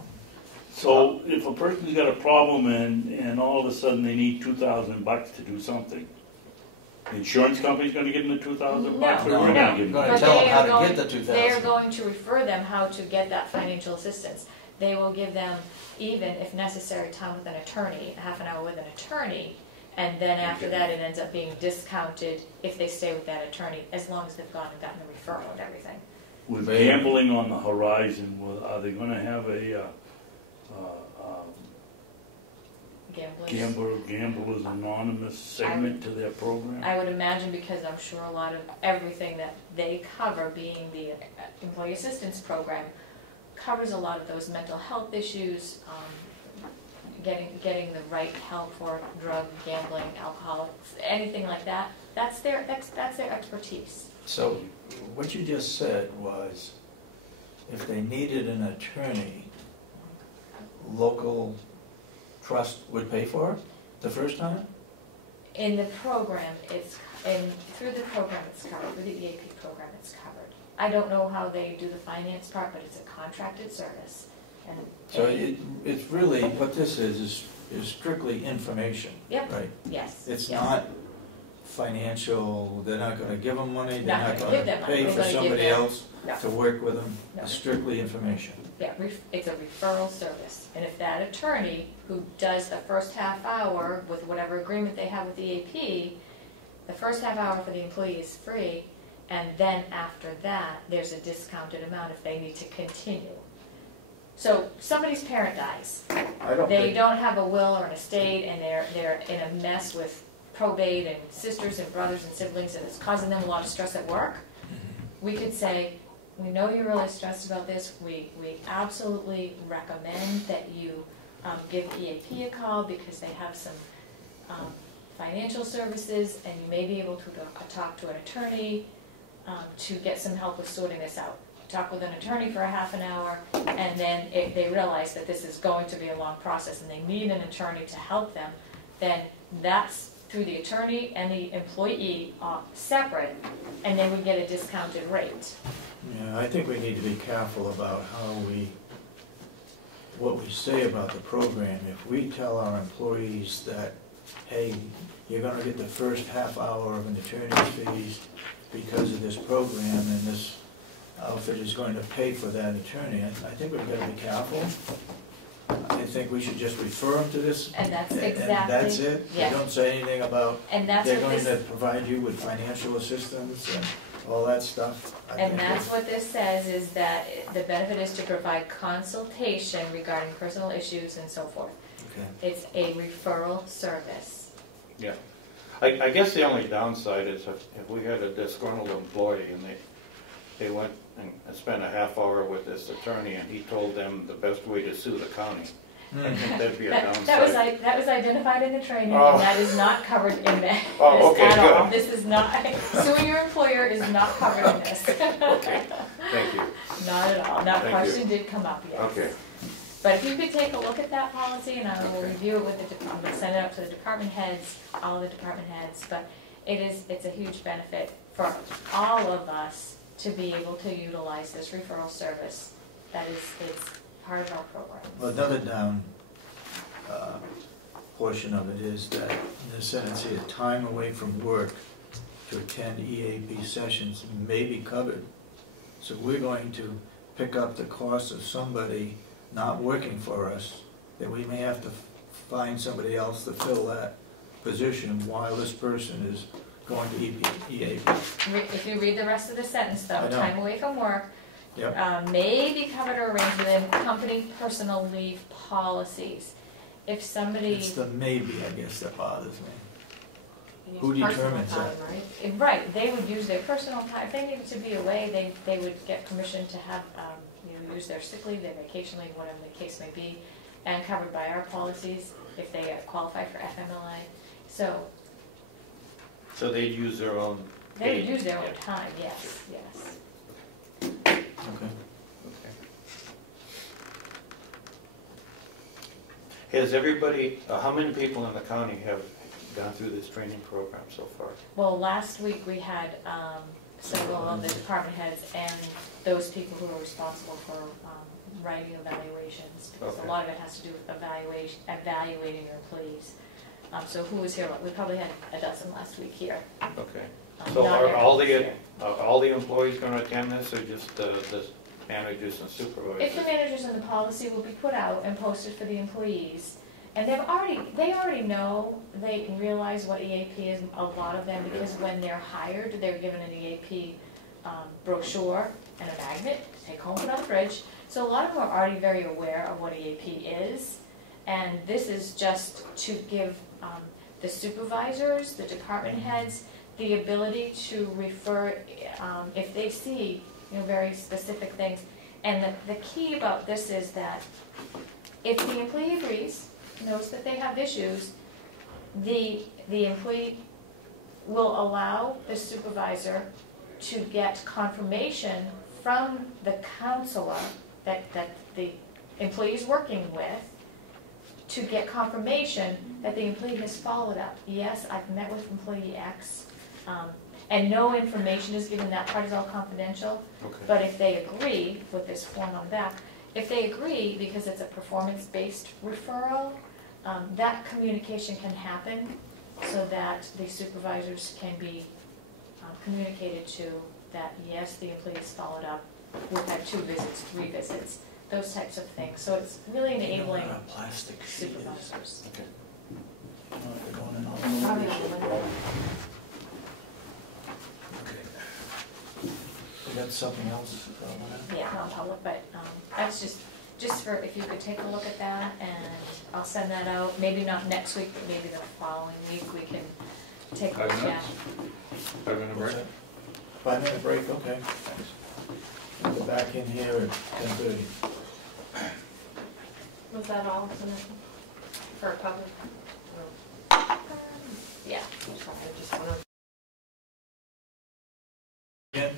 So if a person's got a problem and all of a sudden they need $2,000 to do something, the insurance company's gonna give them the $2,000 bucks, or No, we're no. gonna give them? Gonna But tell they them how are to going- get the 2,000. They are going to refer them how to get that financial assistance. They will give them, even if necessary, time with an attorney, half an hour with an attorney, and then after that, it ends up being discounted if they stay with that attorney, as long as they've gone and gotten a referral and everything. With gambling on the horizon, are they gonna have a Gamblers. Gamblers Anonymous segment to their program? I would imagine, because I'm sure a lot of everything that they cover, being the employee assistance program, covers a lot of those mental health issues, getting the right help for drug, gambling, alcohol, anything like that. That's their expertise. So what you just said was, if they needed an attorney, local trust would pay for it the first time? In the program, through the program it's covered, through the EAP program it's covered. I don't know how they do the finance part, but it's a contracted service. And So it's really, what this is strictly information, Yep. right? yes. It's yes. not financial, they're not gonna give them money, they're Not not gonna give gonna them money, pay they're for gonna give somebody them- else No. to work with them. No. It's strictly information. Yeah, it's a referral service. And if that attorney who does the first half hour with whatever agreement they have with the EAP, the first half hour for the employee is free, and then after that, there's a discounted amount if they need to continue. So somebody's parent dies. They don't have a will or an estate, and they're in a mess with probate and sisters and brothers and siblings, and it's causing them a lot of stress at work. We could say, we know you're really stressed about this. We absolutely recommend that you give EAP a call, because they have some financial services, and you may be able to talk to an attorney to get some help with sorting this out. Talk with an attorney for a half an hour, and then if they realize that this is going to be a long process and they need an attorney to help them, then that's through the attorney and the employee separate, and they would get a discounted rate. Yeah, I think we need to be careful about what we say about the program. If we tell our employees that, hey, you're gonna get the first half hour of an attorney's fees because of this program, and this outfit is going to pay for that attorney, I think we've got to be careful. I think we should just refer them to this. And that's And exactly. that's it? Yeah. They don't say anything about And that's they're what going this. to provide you with financial assistance and all that stuff. I And think that's what this says, is that the benefit is to provide consultation regarding personal issues and so forth. Okay. It's a referral service. Yeah. I guess the only downside is if we had a disgruntled employee and they went and spent a half hour with this attorney and he told them the best way to sue the county, I think that'd be a downside. That was identified in the training, Oh. and that is not covered in this Oh, okay, at all. good. This is not, suing your employer is not covered in this. Okay, thank you. Not at all. That Thank question did come up, yes. Okay, But if you could take a look at that policy, and I will review it with the department, send it out to the department heads, all the department heads, but it's a huge benefit for all of us to be able to utilize this referral service. It's part of our program. Well, another down portion of it is that in the sentence here, time away from work to attend EAP sessions may be covered. So we're going to pick up the cost of somebody not working for us, that we may have to find somebody else to fill that position while this person is going to EAP. If you read the rest of the sentence I though, know. time away from work, Yep. may be covered or arranged within company personal leave policies. If somebody, It's the maybe, I guess, that bothers me. You Who use personal determines time, that? right? right, they would use their personal time, if they needed to be away, they would get permission to have, use their sick leave, their vacation leave, whatever the case may be, and covered by our policies if they qualify for FMLA. So so they'd use their own they would paid- use their own yeah. time, yes, yes. Okay. Okay. Has everybody, how many people in the county have gone through this training program so far? Well, last week we had several of the department heads and those people who are responsible for writing evaluations, because Okay. a lot of it has to do with evaluating your employees. So who was here? We probably had a dozen last week here. Okay. So Not are all everyone's here. all the employees gonna attend this, or just the managers and supervisors? If the managers and the policy will be put out and posted for the employees, and they already know, they realize what EAP is, a lot of them, because when they're hired, they're given an EAP brochure and a magnet to take home, put on the fridge. So a lot of them are already very aware of what EAP is, and this is just to give the supervisors, the department heads, the ability to refer if they see very specific things. And the key about this is that if the employee agrees, knows that they have issues, the employee will allow the supervisor to get confirmation from the counselor that the employee is working with, to get confirmation that the employee has followed up. Yes, I've met with employee X, and no information is given, that part is all confidential. Okay. But if they agree with this form on the back, if they agree, because it's a performance-based referral, that communication can happen so that the supervisors can be communicated to that, yes, the employee's followed up, we've had 2 visits, 3 visits, those types of things. So it's really enabling You know what a plastic sheet is? supervisors. Okay. You know, they're going in all Probably over. on the window. Okay. We got something else? Yeah, non-public, but that's just for, if you could take a look at that, and I'll send that out, maybe not next week, but maybe the following week, we can take a look 5 at. minutes? 5-minute break? 5-minute break, okay, thanks. We'll go back in here at 10:30. Was that all for public? Yeah. Sorry, I just wanna. Again?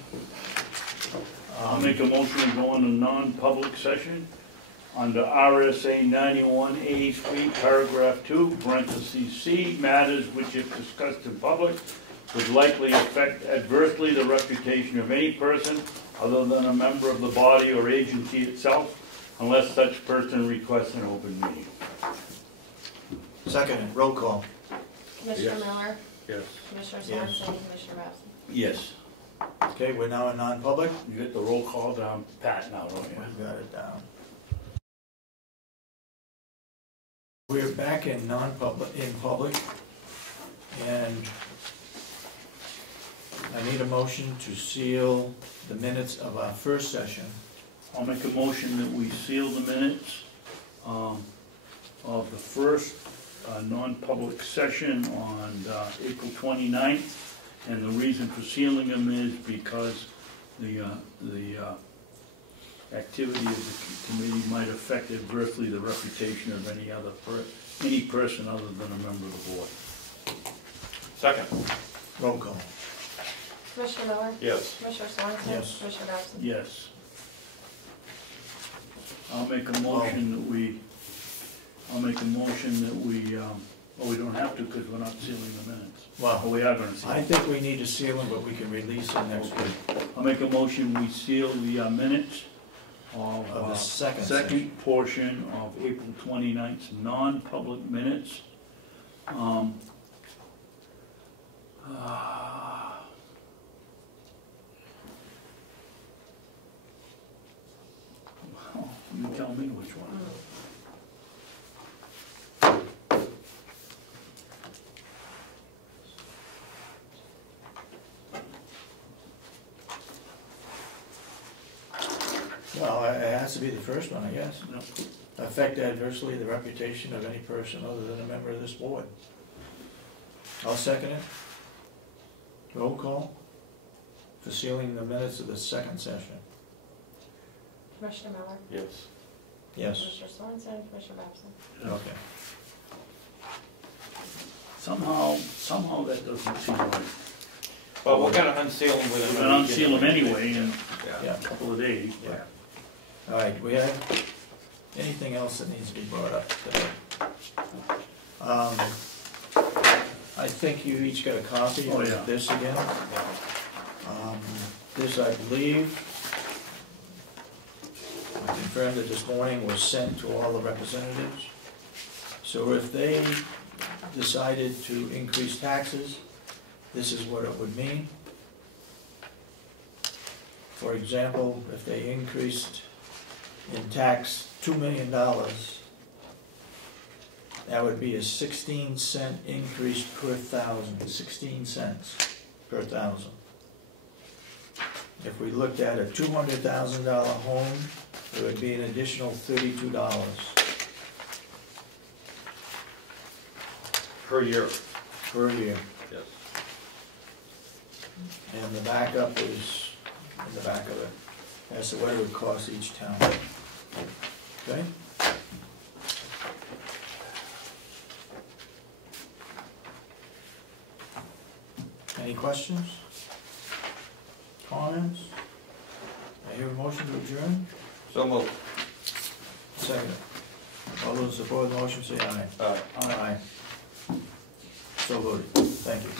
I'll make a motion to go into non-public session under RSA 91A3, paragraph 2, parentheses C, matters which if discussed in public would likely affect adversely the reputation of any person other than a member of the body or agency itself, unless such person requests an open meeting. Second, roll call. Commissioner Yes. Miller, Yes. Commissioner Yes. Sorensen, Commissioner Babson. Yes. Okay, we're now in non-public. You get the roll call down pat now, don't you? We've got it down. We're back in non-public, in public, and I need a motion to seal the minutes of our first session. I'll make a motion that we seal the minutes of the first non-public session on April 29th, and the reason for sealing them is because the activity of the committee might affect adversely the reputation of any person other than a member of the board. Second. Roll call. Commissioner Miller? Yes. Commissioner Sorensen? Yes. Commissioner Babson? Yes. I'll make a motion that we, we don't have to because we're not sealing the minutes. Well, Oh, we are gonna seal I them. think we need to seal them, but we can release them next week. I'll make a motion, we seal the minutes Of the of second second portion of April 29th, non-public minutes. You tell me which one. Well, it has to be the first one, I guess. No. Affect adversely the reputation of any person other than a member of this board. I'll second it. Roll call for sealing the minutes of the second session. Commissioner Miller? Yes. Yes. Commissioner Sorensen? Commissioner Babson? Okay. Somehow that doesn't seem right. Well, we're gonna unseal them within We're a gonna week unseal them anyway in Yeah. a couple of days. Yeah. All right, we have anything else that needs to be brought up today? I think you each got a copy Oh, yeah. of this again. This, I believe, I confirmed that this morning was sent to all the representatives. So if they decided to increase taxes, this is what it would mean. For example, if they increased in tax $2 million, that would be a 16-cent increase per thousand, 16 cents per thousand. If we looked at a $200,000 home, it would be an additional $32 Per year. per year. Yes. And the backup is in the back of it, as to what it would cost each town. Okay? Any questions? Comments? I hear a motion to adjourn? So moved. Second. All those in support of the motion say aye. Aye. Aye. So voted. Thank you.